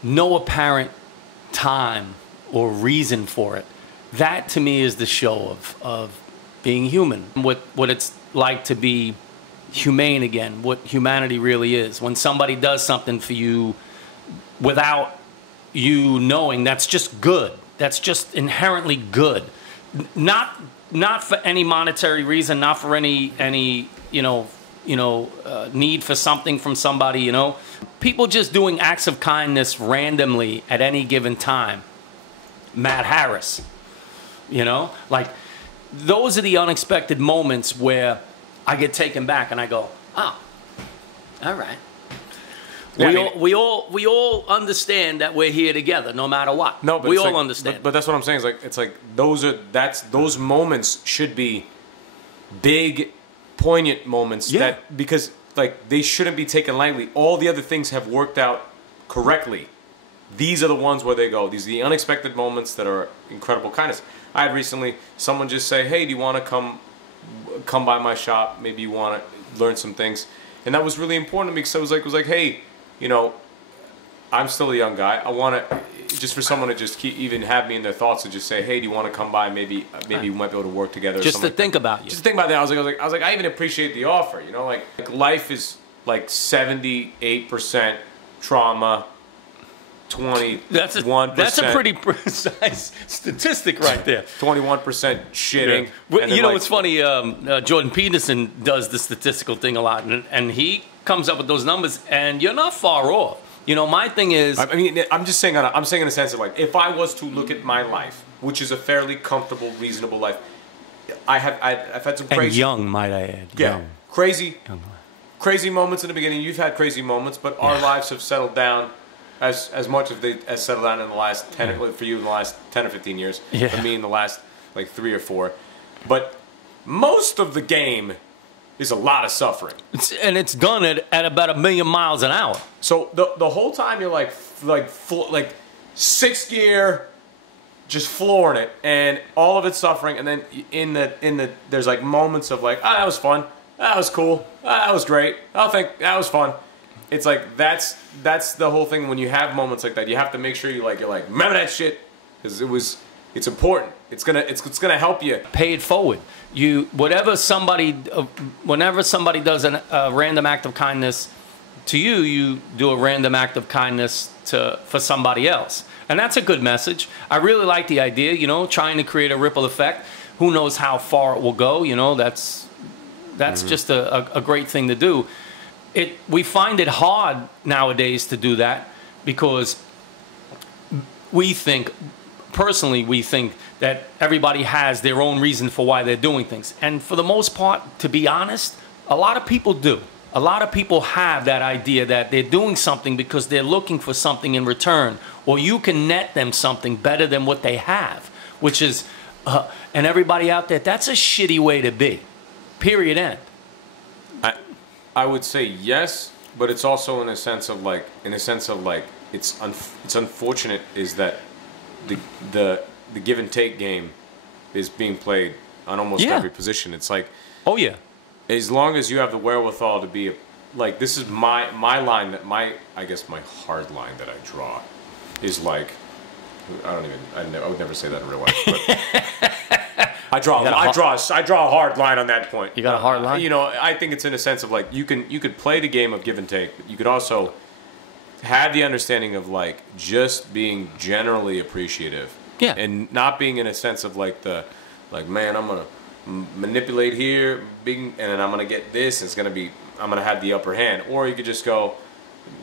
no apparent time or reason for it. That to me is the show of being human. What it's like to be humane again, what humanity really is. When somebody does something for you without you knowing, that's just good. That's just inherently good. Not for any monetary reason, not for any need for something from somebody, you know. People just doing acts of kindness randomly at any given time. Matt Harris, you know, like those are the unexpected moments where I get taken back and I go, oh, all right. Yeah, we all understand that we're here together, no matter what. No, but we all understand. But that's what I'm saying. It's like those moments should be big, poignant moments. Yeah. Because like they shouldn't be taken lightly. All the other things have worked out correctly. These are the ones where they go. These are the unexpected moments that are incredible kindness. I had recently someone just say, "Hey, do you want to come by my shop? Maybe you want to learn some things." And that was really important to me because I was like, "Hey, you know, I'm still a young guy. I want to just for someone to just even have me in their thoughts and just say, "Hey, do you want to come by? Maybe we might be able to work together." Just to think about you. Just to think about that. I was like, I even appreciate the offer. You know, like life is like 78% trauma. 21%. That's a pretty precise statistic right there. 21% shitting. Yeah. You know, it's funny. Jordan Peterson does the statistical thing a lot, and he comes up with those numbers, and you're not far off. You know, my thing is, I mean, I'm just saying. I'm saying in a sense of like, if I was to look at my life, which is a fairly comfortable, reasonable life, I've had some crazy, and young, might I add, yeah, crazy moments in the beginning. You've had crazy moments, but our lives have settled down. As much as settled down in the last 10 for you in the last 10 or 15 years, for me in the last like 3 or 4, but most of the game is a lot of suffering, and it's done at about 1,000,000 miles an hour. So the whole time you're like 6th gear, just flooring it, and all of it's suffering, and then in the there's like moments of like, oh, that was fun, that was cool, that was great, I think that was fun. It's like that's the whole thing. When you have moments like that, you have to make sure you're like remember that shit because it's important. It's gonna help you. Pay it forward. Whenever somebody does a random act of kindness to you, you do a random act of kindness for somebody else, and that's a good message. I really like the idea. You know, trying to create a ripple effect. Who knows how far it will go? You know, that's just a great thing to do. We find it hard nowadays to do that because we think that everybody has their own reason for why they're doing things. And for the most part, to be honest, a lot of people do. A lot of people have that idea that they're doing something because they're looking for something in return, or you can net them something better than what they have, which is, and everybody out there, that's a shitty way to be. Period, end. I would say yes, but it's also in a sense of like it's unfortunate is that the give and take game is being played on almost every position. It's like, oh yeah, as long as you have the wherewithal to be like, this is my line that I guess my hard line that I draw is like, I would never say that in real life, but I draw a hard line on that point. You got a hard line? You know, I think it's in a sense of like you could play the game of give and take, but you could also have the understanding of like just being generally appreciative. Yeah. And not being in a sense of like man, I'm gonna manipulate here, and then I'm gonna get this. And I'm gonna have the upper hand. Or you could just go,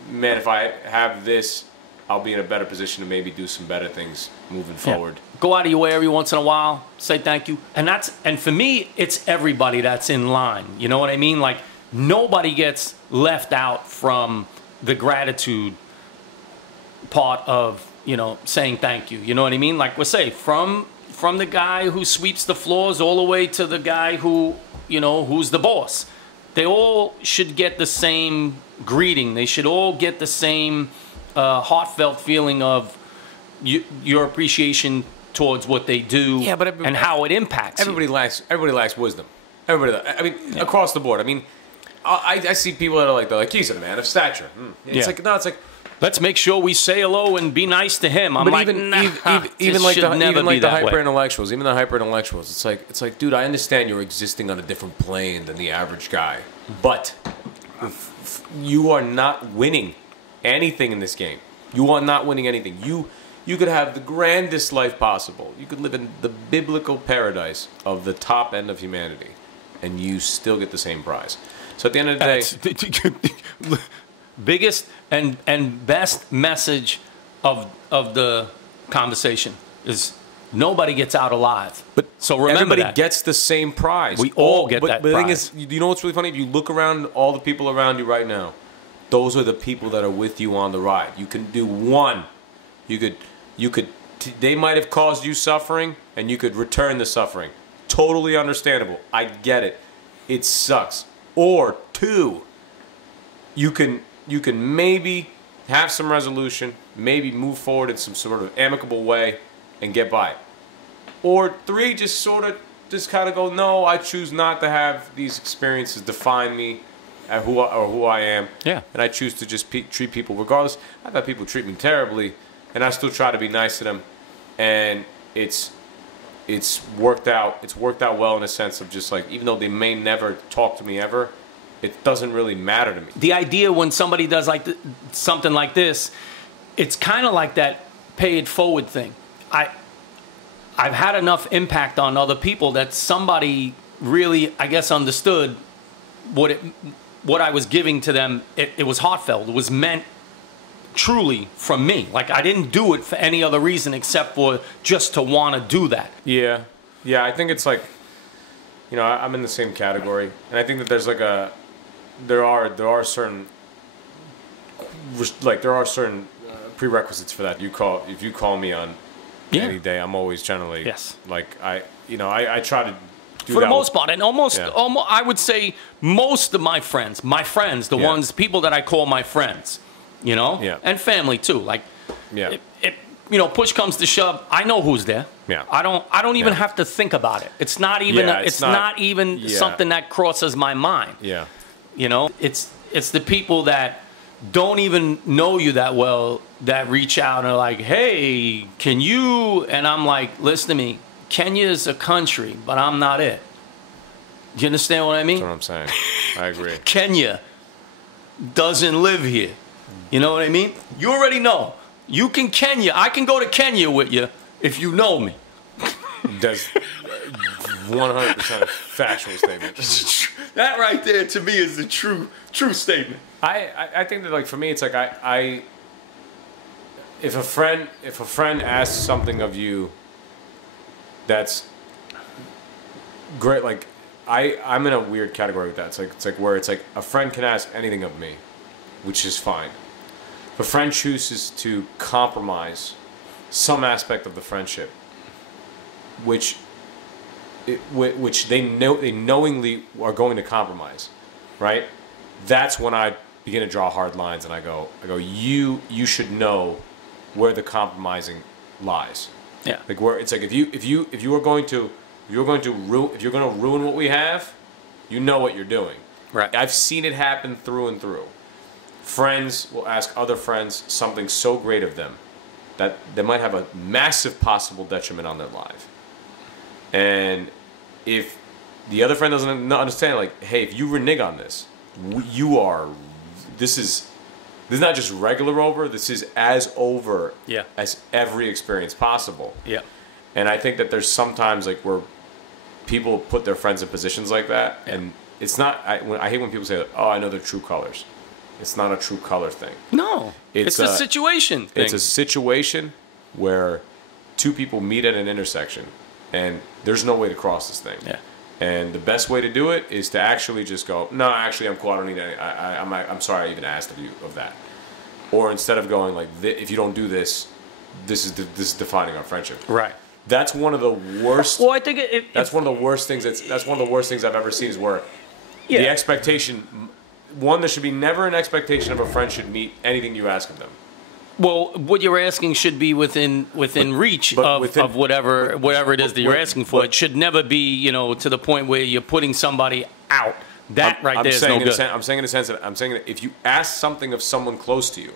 man, if I have this, I'll be in a better position to maybe do some better things moving forward. Go out of your way every once in a while, say thank you. And for me, it's everybody that's in line. You know what I mean? Like, nobody gets left out from the gratitude part of, you know, saying thank you. You know what I mean? Like we say, from the guy who sweeps the floors all the way to the guy who, you know, who's the boss. They all should get the same greeting. They should all get the same heartfelt feeling of your appreciation towards what they do, and how it impacts everybody you. Everybody lacks wisdom. Across the board. I mean, I see people that are like he's a man of stature. It's like, no, it's like, let's make sure we say hello and be nice to him. I'm like, even like the hyper intellectuals, it's like, dude, I understand you're existing on a different plane than the average guy, but you are not winning anything in this game. You are not winning anything. You could have the grandest life possible. You could live in the biblical paradise of the top end of humanity, and you still get the same prize. So at the end of the day, biggest and best message of the conversation is nobody gets out alive. But so remember, everybody gets the same prize. We all get that prize. But the thing is, you know what's really funny? If you look around all the people around you right now, those are the people that are with you on the ride. You can do one. They might have caused you suffering, and you could return the suffering. Totally understandable. I get it. It sucks. Or two, you can maybe have some resolution, maybe move forward in some sort of amicable way, and get by. Or three, just kind of go, no, I choose not to have these experiences define me at who I am. Yeah. And I choose to just treat people regardless. I've had people treat me terribly, and I still try to be nice to them, and it's worked out. It's worked out well in a sense of just like, even though they may never talk to me ever, it doesn't really matter to me. The idea when somebody does like something like this, it's kind of like that pay it forward thing. I've had enough impact on other people that somebody really, I guess, understood what I was giving to them. It was heartfelt. It was meant truly from me. Like, I didn't do it for any other reason except for just to want to do that. Yeah. I think it's like, you know, I'm in the same category, and I think that there's like there are certain prerequisites for that. If you call me on any day, I'm always generally like I try to do for the most part, and almost I would say most of my friends, the people that I call my friends, you know, and family too. Like, you know, push comes to shove, I know who's there. Yeah. I don't even have to think about it. It's not even it's not even something that crosses my mind. Yeah. You know, it's the people that don't even know you that well that reach out and are like, hey, can you? And I'm like, listen to me, Kenya is a country, but I'm not it. Do you understand what I mean? That's what I'm saying. I agree. Kenya doesn't live here. You know what I mean? You already know. You can Kenya. I can go to Kenya with you if you know me. That's 100% a factual statement. That right there to me is the true statement. I think that, like, for me, it's like if a friend asks something of you that's great, like I'm in a weird category with that. It's like where it's like a friend can ask anything of me, which is fine. If a friend chooses to compromise some aspect of the friendship, which they knowingly are going to compromise, right? That's when I begin to draw hard lines, and I go, you should know where the compromising lies. Yeah. Like, where it's like, if you are going to ruin what we have, you know what you're doing. Right. I've seen it happen through and through. Friends will ask other friends something so great of them that they might have a massive possible detriment on their life. And if the other friend doesn't understand, like, hey, if you renege on this, This is not just regular over. This is as over Yeah. as every experience possible. Yeah. And I think that there's sometimes like where people put their friends in positions like that, and it's not. I hate when people say, "Oh, I know their true colors." It's not a true color thing. No, it's a situation thing. It's a situation where two people meet at an intersection, and there's no way to cross this thing. Yeah. And the best way to do it is to actually just go, no, actually, I'm cool. I don't need any. I'm sorry I even asked of that. Or instead of going like, if you don't do this, this is defining our friendship. Right. That's one of the worst. Well, I think that's one of the worst things. That's one of the worst things I've ever seen is where the expectation. One, there should be never an expectation of a friend should meet anything you ask of them. Well, what you're asking should be within reach of whatever it is that you're asking for. It should never be, to the point where you're putting somebody out. That right there is no good. I'm saying in a sense that if you ask something of someone close to you,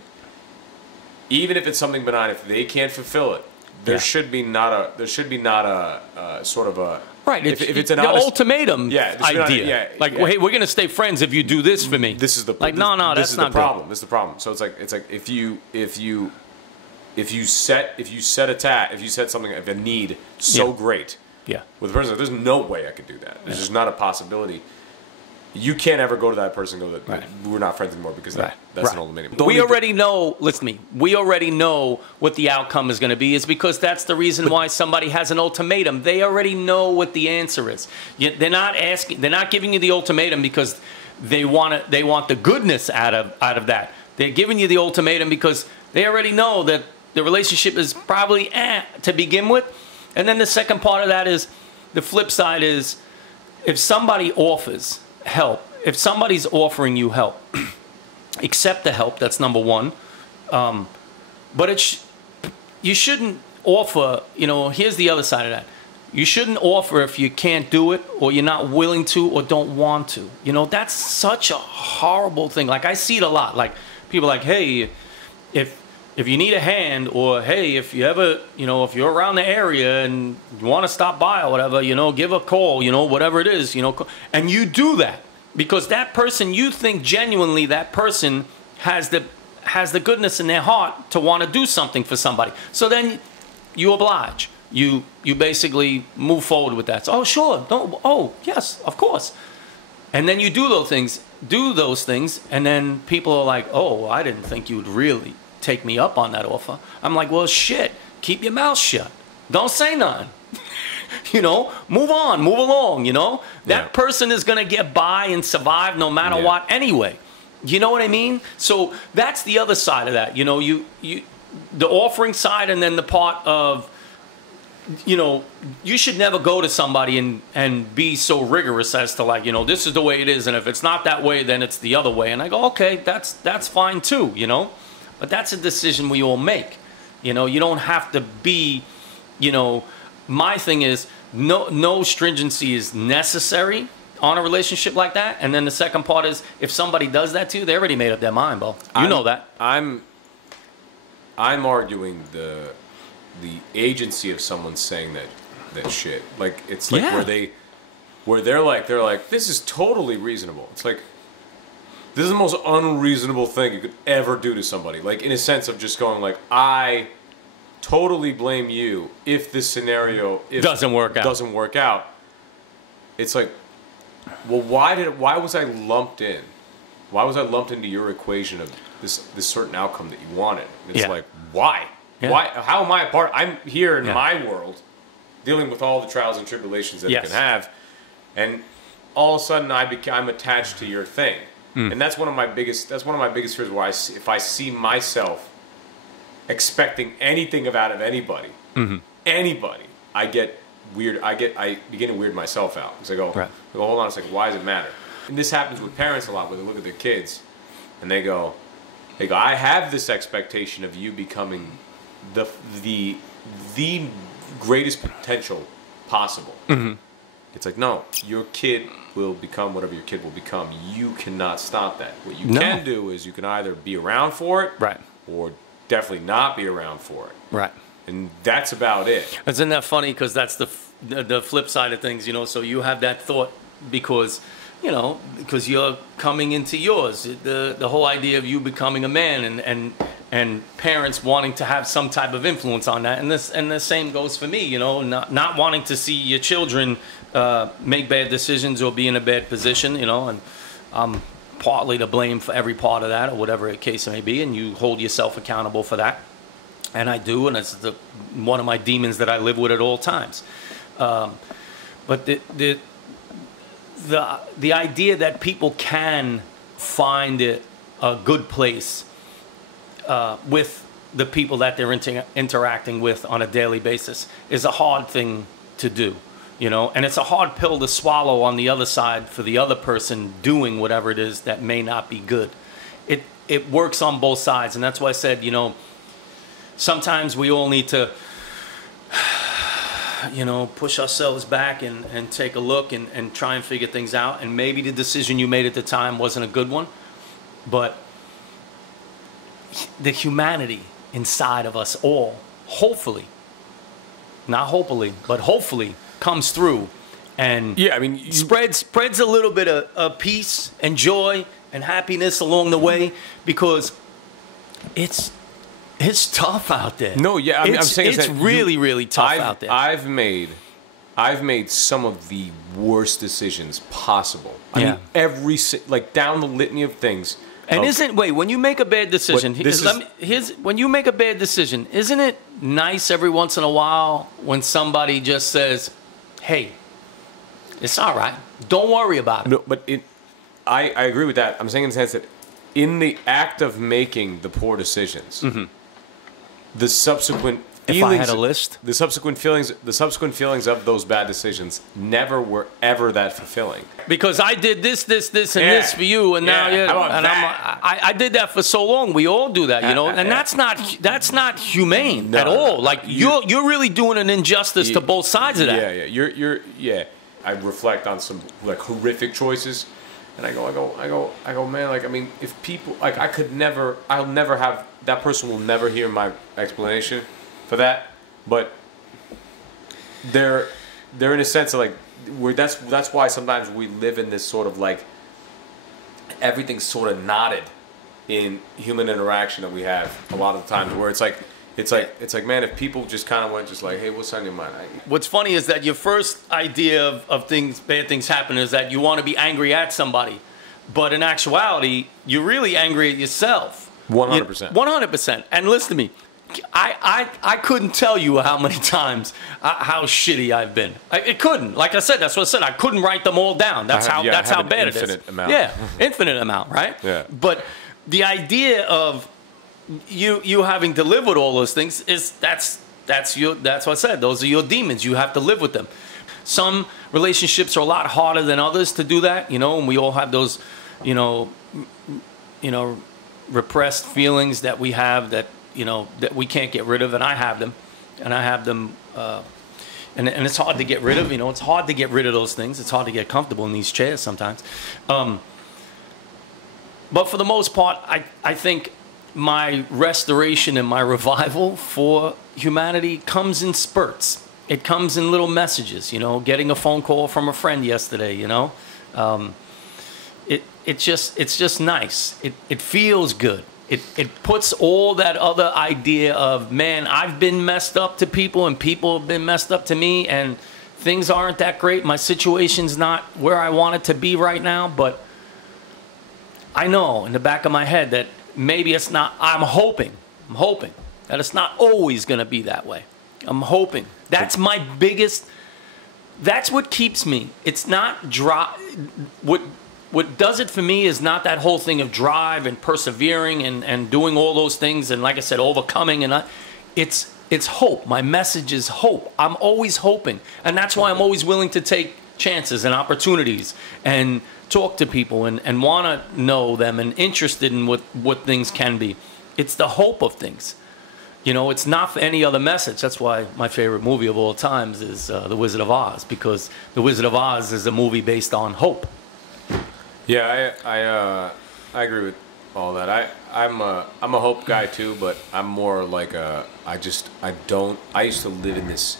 even if it's something benign, if they can't fulfill it, there should be not a sort of a right. If it's an ultimatum idea, hey, we're gonna stay friends if you do this for me. This is the no, that's not the problem. This is the problem. So it's like if you set something of a need great, with a person, like, there's no way I could do that. There's just not a possibility. You can't ever go to that person and go that we're not friends anymore because that's an ultimatum. We already know, listen to me, we already know what the outcome is going to be, is because that's the reason why somebody has an ultimatum. They already know what the answer is. They're not giving you the ultimatum because they want the goodness out of that. They're giving you the ultimatum because they already know that the relationship is probably to begin with. And then the second part of that is, the flip side is, if somebody offers help, if somebody's offering you help, accept the help. That's number one. But you shouldn't offer. Here's the other side of that. You shouldn't offer if you can't do it, or you're not willing to, or don't want to. That's such a horrible thing. Like, I see it a lot. Like, people are like, hey, if you need a hand, or hey, if you ever, if you're around the area and you want to stop by or whatever, give a call, whatever it is, and you do that because that person, you think genuinely that person has the goodness in their heart to want to do something for somebody. So then you oblige. You basically move forward with that. So, oh, sure. Oh, yes, of course. And then you do those things, and then people are like, oh, I didn't think you'd really take me up on that offer. I'm like, well, shit, keep your mouth shut. Don't say none. Move on, move along, That person is going to get by and survive no matter what anyway. You know what I mean? So that's the other side of that. The offering side, and then the part of, you should never go to somebody and be so rigorous as to like, this is the way it is, and if it's not that way, then it's the other way. And I go, okay, that's fine too, But that's a decision we all make. You don't have to be, my thing is, no stringency is necessary on a relationship like that. And then the second part is, if somebody does that to you, they already made up their mind, Bo. You know that. I'm arguing the agency of someone saying that shit. Like, it's like where they're like, this is totally reasonable. It's like, this is the most unreasonable thing you could ever do to somebody. Like, in a sense of just going like, I totally blame you if this scenario doesn't work out. It's like, well, why was I lumped in? Why was I lumped into your equation of this certain outcome that you wanted? And it's like, why? Yeah. Why? How am I a part? I'm here in my world, dealing with all the trials and tribulations that it can have, and all of a sudden I'm attached to your thing. And that's one of my biggest fears. Where if I see myself expecting anything out of anybody, I get weird. I begin to weird myself out because I go, hold on a second. Why does it matter? And this happens with parents a lot, where they look at their kids and they go, I have this expectation of you becoming the greatest potential possible. It's like, no, your kid will become whatever your kid will become. You cannot stop that. What you can do is you can either be around for it, or definitely not be around for it. And that's about it. Isn't that funny? Because that's the flip side of things, So you have that thought because you know, because you're coming into yours. The whole idea of you becoming a man and parents wanting to have some type of influence on that. And the same goes for me, you know, not wanting to see your children make bad decisions or be in a bad position, you know, and I'm partly to blame for every part of that or whatever the case may be, and you hold yourself accountable for that. And I do, and it's one of my demons that I live with at all times. But the idea that people can find it a good place with the people that they're interacting with on a daily basis is a hard thing to do, you know, and it's a hard pill to swallow on the other side for the other person doing whatever it is that may not be good. It works on both sides, and that's why I said, you know, sometimes we all need to, you know, push ourselves back and take a look and try and figure things out. And maybe the decision you made at the time wasn't a good one, but the humanity inside of us all, hopefully, not hopefully, but hopefully comes through and yeah, I mean, spreads a little bit of peace and joy and happiness along the way, because it's tough out there. No, yeah, I'm saying it's really tough out there. I've made some of the worst decisions possible. I mean, like down the litany of things. And when you make a bad decision, when you make a bad decision, isn't it nice every once in a while when somebody just says, "Hey, it's all right. Don't worry about it." No, but I agree with that. I'm saying in the sense that in the act of making the poor decisions, mm-hmm. the subsequent feelings, if I had a list, the subsequent feelings of those bad decisions never were ever that fulfilling. Because I did this, and this for you, and now I did that for so long. We all do that, you know, and that's not humane at all. Like you're really doing an injustice to both sides of that. Yeah. I reflect on some like horrific choices, and I go, man. Like, I mean, if people like, I'll never have that person will never hear my explanation for that, but they're in a sense of like that's why sometimes we live in this sort of like everything's sort of knotted in human interaction that we have a lot of the times, where it's like man, if people just kind of went just like, hey, what's on your mind? What's funny is that your first idea of bad things happen is that you want to be angry at somebody, but in actuality you're really angry at yourself. 100%. 100%. And listen to me. I couldn't tell you how many times how shitty I've been. It couldn't. Like I said, that's what I said. I couldn't write them all down. That's how bad it is. Infinite amount. Yeah, infinite amount, right? Yeah. But the idea of you having to live with all those things is that's what I said. Those are your demons. You have to live with them. Some relationships are a lot harder than others to do that, you know, and we all have those, you know, repressed feelings that we have that, you know, that we can't get rid of, and I have them, and it's hard to get rid of. You know, it's hard to get rid of those things. It's hard to get comfortable in these chairs sometimes. But for the most part, I think my restoration and my revival for humanity comes in spurts. It comes in little messages. You know, getting a phone call from a friend yesterday. You know, it's just nice. It feels good. It puts all that other idea of, man, I've been messed up to people and people have been messed up to me and things aren't that great. My situation's not where I want it to be right now, but I know in the back of my head that maybe it's not. I'm hoping that it's not always going to be that way. I'm hoping. That's my biggest, that's what keeps me. It's not What does it for me is not that whole thing of drive and persevering and doing all those things and, like I said, overcoming. And it's hope. My message is hope. I'm always hoping. And that's why I'm always willing to take chances and opportunities and talk to people and want to know them and interested in what things can be. It's the hope of things. You know, it's not for any other message. That's why my favorite movie of all times is The Wizard of Oz, because The Wizard of Oz is a movie based on hope. Yeah, I agree with all that. I'm a hope guy too, but I'm more like I used to live in this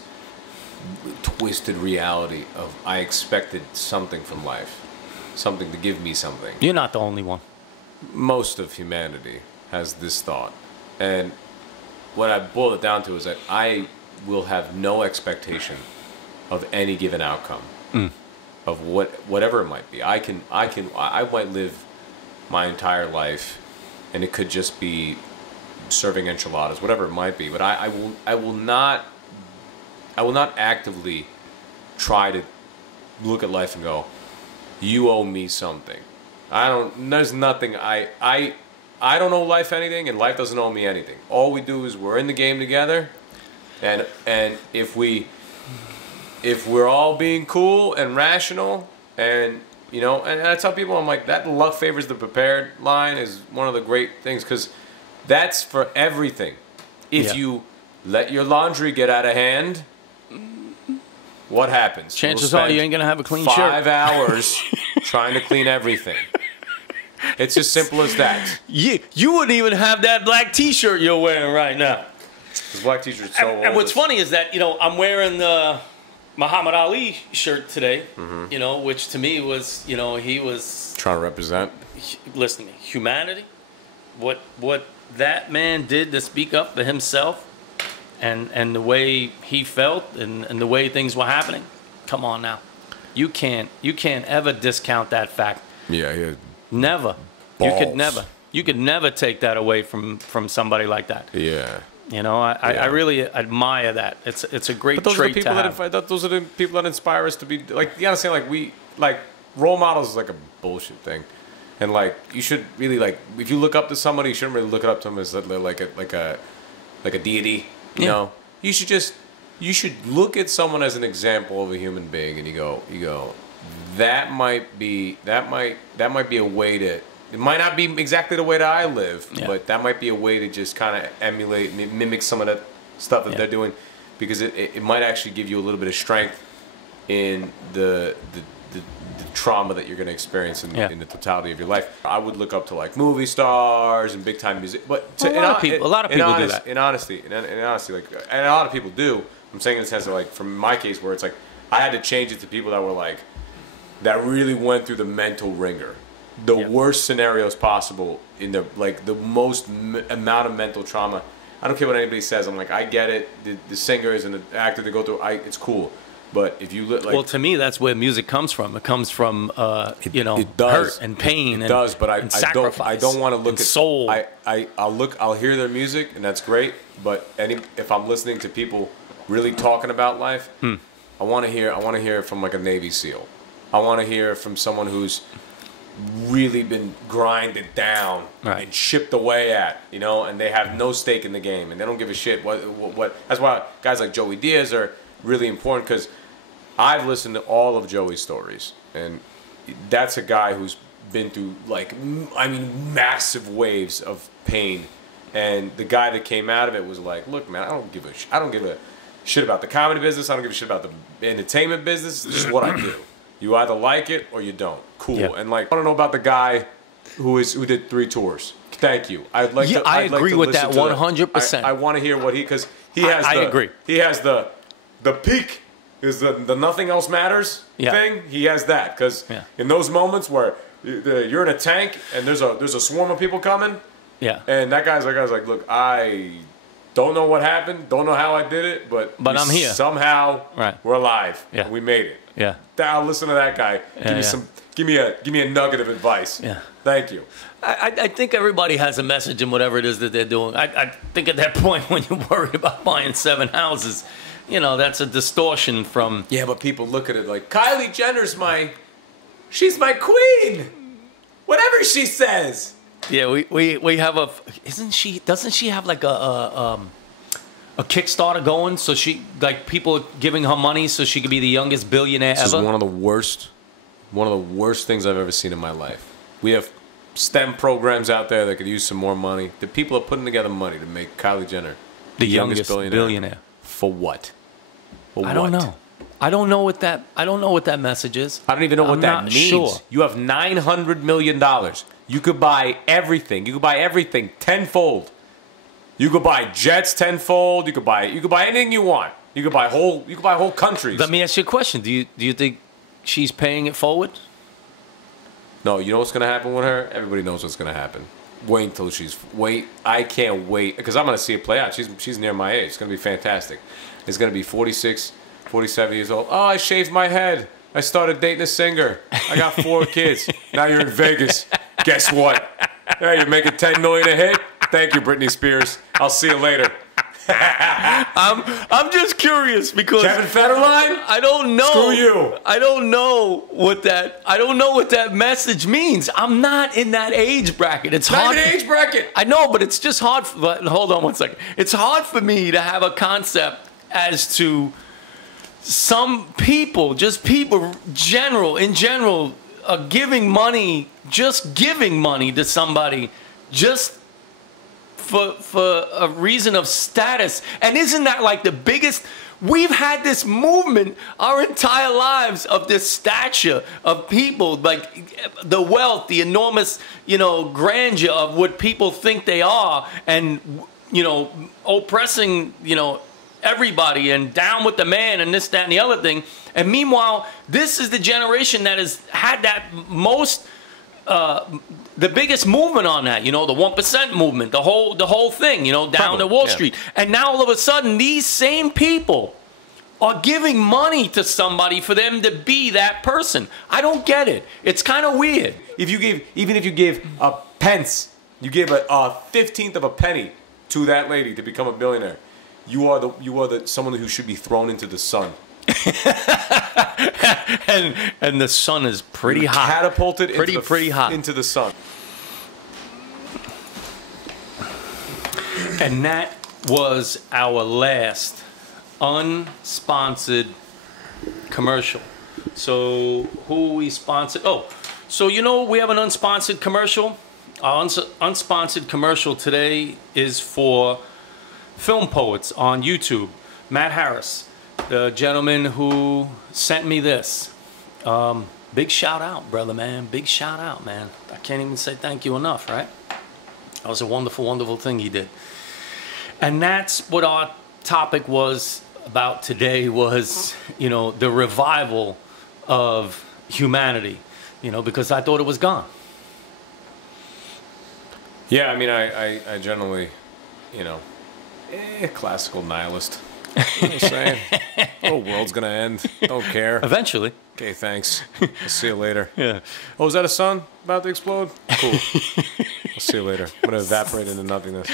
twisted reality of I expected something from life. something to give me something. You're not the only one. Most of humanity has this thought. And what I boil it down to is that I will have no expectation of any given outcome of whatever it might be. I might live my entire life, and it could just be serving enchiladas, whatever it might be. But I will not actively try to look at life and go, you owe me something. There's nothing. I don't owe life anything, and life doesn't owe me anything. All we do is we're in the game together, and if we're all being cool and rational, and you know, and I tell people, I'm like, that luck favors the prepared line is one of the great things, because that's for everything. If you let your laundry get out of hand, what happens? Chances are you ain't gonna have a clean shirt. 5 hours trying to clean everything. It's as simple as that. You wouldn't even have that black T-shirt you're wearing right now. This black T-shirt's so old. And what's funny is that, you know, I'm wearing the Muhammad Ali shirt today, you know, which to me was, you know, he was trying to represent. Listen to me, humanity. What that man did to speak up for himself, and the way he felt, and the way things were happening. Come on now, you can't ever discount that fact. Yeah. Never. Balls. You could never take that away from somebody like that. Yeah. You know, I really admire that. It's a great trait to have. Those are the people that inspire us to be, like, you gotta say, like role models is like a bullshit thing, and like you should really, like, if you look up to somebody, you shouldn't really look up to them as like a deity. You know, you should look at someone as an example of a human being, and you go, that might be a way to. It might not be exactly the way that I live, but that might be a way to just kind of emulate, mimic some of that stuff that they're doing, because it might actually give you a little bit of strength in the trauma that you're going to experience in the totality of your life. I would look up to like movie stars and big time music, but a lot of people do that. In honesty, like, and a lot of people do. I'm saying in the sense of, like, from my case, where it's like I had to change it to people that were like, that really went through the mental ringer. The worst scenarios possible, in the most amount of mental trauma. I don't care what anybody says. I'm like, I get it. The singers and the actor they go through, it's cool. But if you look, like, well, to me, that's where music comes from. It comes from you know, hurt and pain. It does, but I don't want to look at soul. I'll hear their music, and that's great. But if I'm listening to people really talking about life, I want to hear from like a Navy SEAL. I want to hear from someone who's really been grinded down and chipped away at, you know, and they have no stake in the game, and they don't give a shit what. That's why guys like Joey Diaz are really important, because I've listened to all of Joey's stories, and that's a guy who's been through, like, I mean, massive waves of pain, and the guy that came out of it was like, look, man, I don't give a shit about the comedy business. I don't give a shit about the entertainment business. This is what I do. You either like it or you don't. Cool. Yeah. And, like, I want to know about the guy who did 3 tours. Thank you. I'd agree with that 100%. I want to hear what because I agree. He has the peak is the nothing else matters thing. He has that, because in those moments where you're in a tank and there's a swarm of people coming. Yeah. And that guy's like, look, I don't know what happened, don't know how I did it, but I'm here. Somehow we're alive. Yeah. We made it. Yeah. I'll listen to that guy. Give me a nugget of advice. Yeah. Thank you. I think everybody has a message in whatever it is that they're doing. I think at that point when you're worried about buying 7 houses, you know, that's a distortion from. Yeah, but people look at it like, Kylie Jenner's she's my queen. Whatever she says. Yeah, we have doesn't she have like a Kickstarter going, so she, like, people are giving her money so she could be the youngest billionaire ever? This is one of the worst things I've ever seen in my life. We have STEM programs out there that could use some more money. The people are putting together money to make Kylie Jenner the youngest billionaire. For what? I don't know. I don't know what that message is. I don't even know what that means. Sure. You have $900 million. You could buy everything. You could buy everything tenfold. You could buy jets tenfold. You could buy anything you want. You could buy whole countries. Let me ask you a question. Do you think she's paying it forward? No, you know what's gonna happen with her? Everybody knows what's gonna happen. Wait until I can't wait because I'm gonna see it play out. She's near my age. It's gonna be fantastic. It's gonna be 46, 47 years old. Oh, I shaved my head. I started dating a singer. I got 4 kids. Now you're in Vegas. Guess what? Hey, you're making $10 million a hit. Thank you, Britney Spears. I'll see you later. I'm just curious because Kevin Federline? I don't know. Screw you. I don't know what that message means. I'm not in that age bracket. It's not hard. Not an age bracket. I know, but it's just hard. Hold on one second. It's hard for me to have a concept as to some people, just people in general, giving money to somebody just for a reason of status. And isn't that like the biggest? We've had this movement our entire lives of this stature of people, like the wealth, the enormous, grandeur of what people think they are, and oppressing, everybody and down with the man and this, that, and the other thing. And meanwhile, this is the generation that has had that most the biggest movement on that, the 1% movement, the whole thing, down to Wall Street. And now all of a sudden, these same people are giving money to somebody for them to be that person. I don't get it. It's kind of weird. Even if you give a pence, you give a 15th of a penny to that lady to become a billionaire, you are the someone who should be thrown into the sun. and the sun is pretty hot. Catapulted pretty hot into the sun. And that was our last unsponsored commercial. So who we sponsored? Oh, so we have an unsponsored commercial. Our unsponsored commercial today is for Film Poets on YouTube. Matt Harris, the gentleman who sent me this. Big shout out, brother, man. Big shout out, man. I can't even say thank you enough, right? That was a wonderful, wonderful thing he did. And that's what our topic was about today was, the revival of humanity, because I thought it was gone. Yeah, I mean, I generally, classical nihilist. You know what I'm saying? The whole world's going to end. Don't care. Eventually. Okay, thanks. I'll see you later. Yeah. Oh, is that a sun about to explode? Cool. I'll see you later. I'm going to evaporate into nothingness.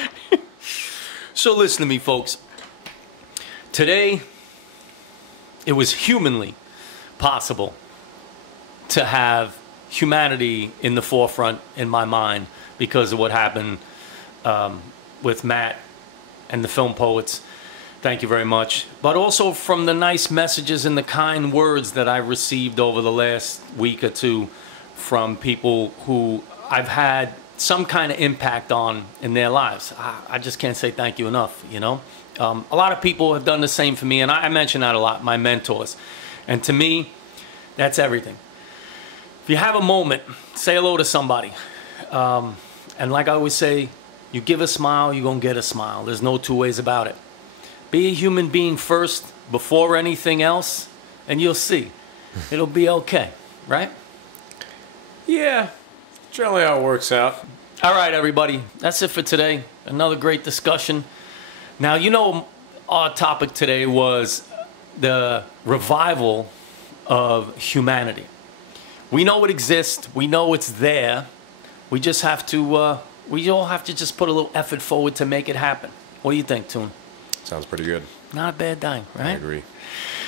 So listen to me, folks. Today, it was humanly possible to have humanity in the forefront in my mind because of what happened with Matt and the Film Poets. Thank you very much. But also from the nice messages and the kind words that I received over the last week or two from people who I've had some kind of impact on in their lives. I just can't say thank you enough, A lot of people have done the same for me, and I mention that a lot, my mentors. And to me, that's everything. If you have a moment, say hello to somebody. And like I always say, you give a smile, you're going to get a smile. There's no two ways about it. Be a human being first before anything else, and you'll see. It'll be okay, right? Yeah, generally how it works out. All right, everybody. That's it for today. Another great discussion. Now, our topic today was the revival of humanity. We know it exists. We know it's there. We just have to, we all have to just put a little effort forward to make it happen. What do you think, Toon? Sounds pretty good. Not a bad thing, right? I agree.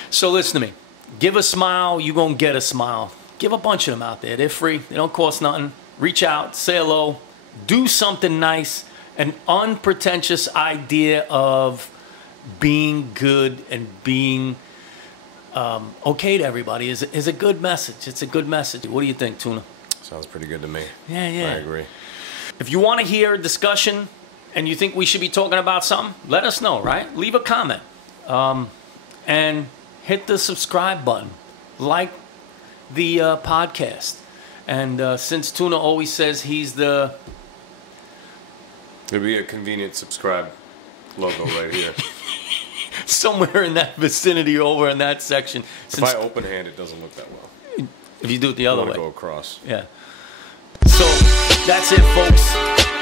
So listen to me. Give a smile, you're going to get a smile. Give a bunch of them out there. They're free. They don't cost nothing. Reach out, say hello, do something nice. An unpretentious idea of being good and being okay to everybody is a good message. It's a good message. What do you think, Tuna? Sounds pretty good to me. Yeah, yeah. I agree. If you want to hear a discussion and you think we should be talking about something, let us know, right? Leave a comment. And hit the subscribe button. Like the podcast. And since Tuna always says he's the... There'll be a convenient subscribe logo right here. Somewhere in that vicinity over in that section. If I open hand, it doesn't look that well. If you do it the other way. Go across. Yeah. That's it, folks.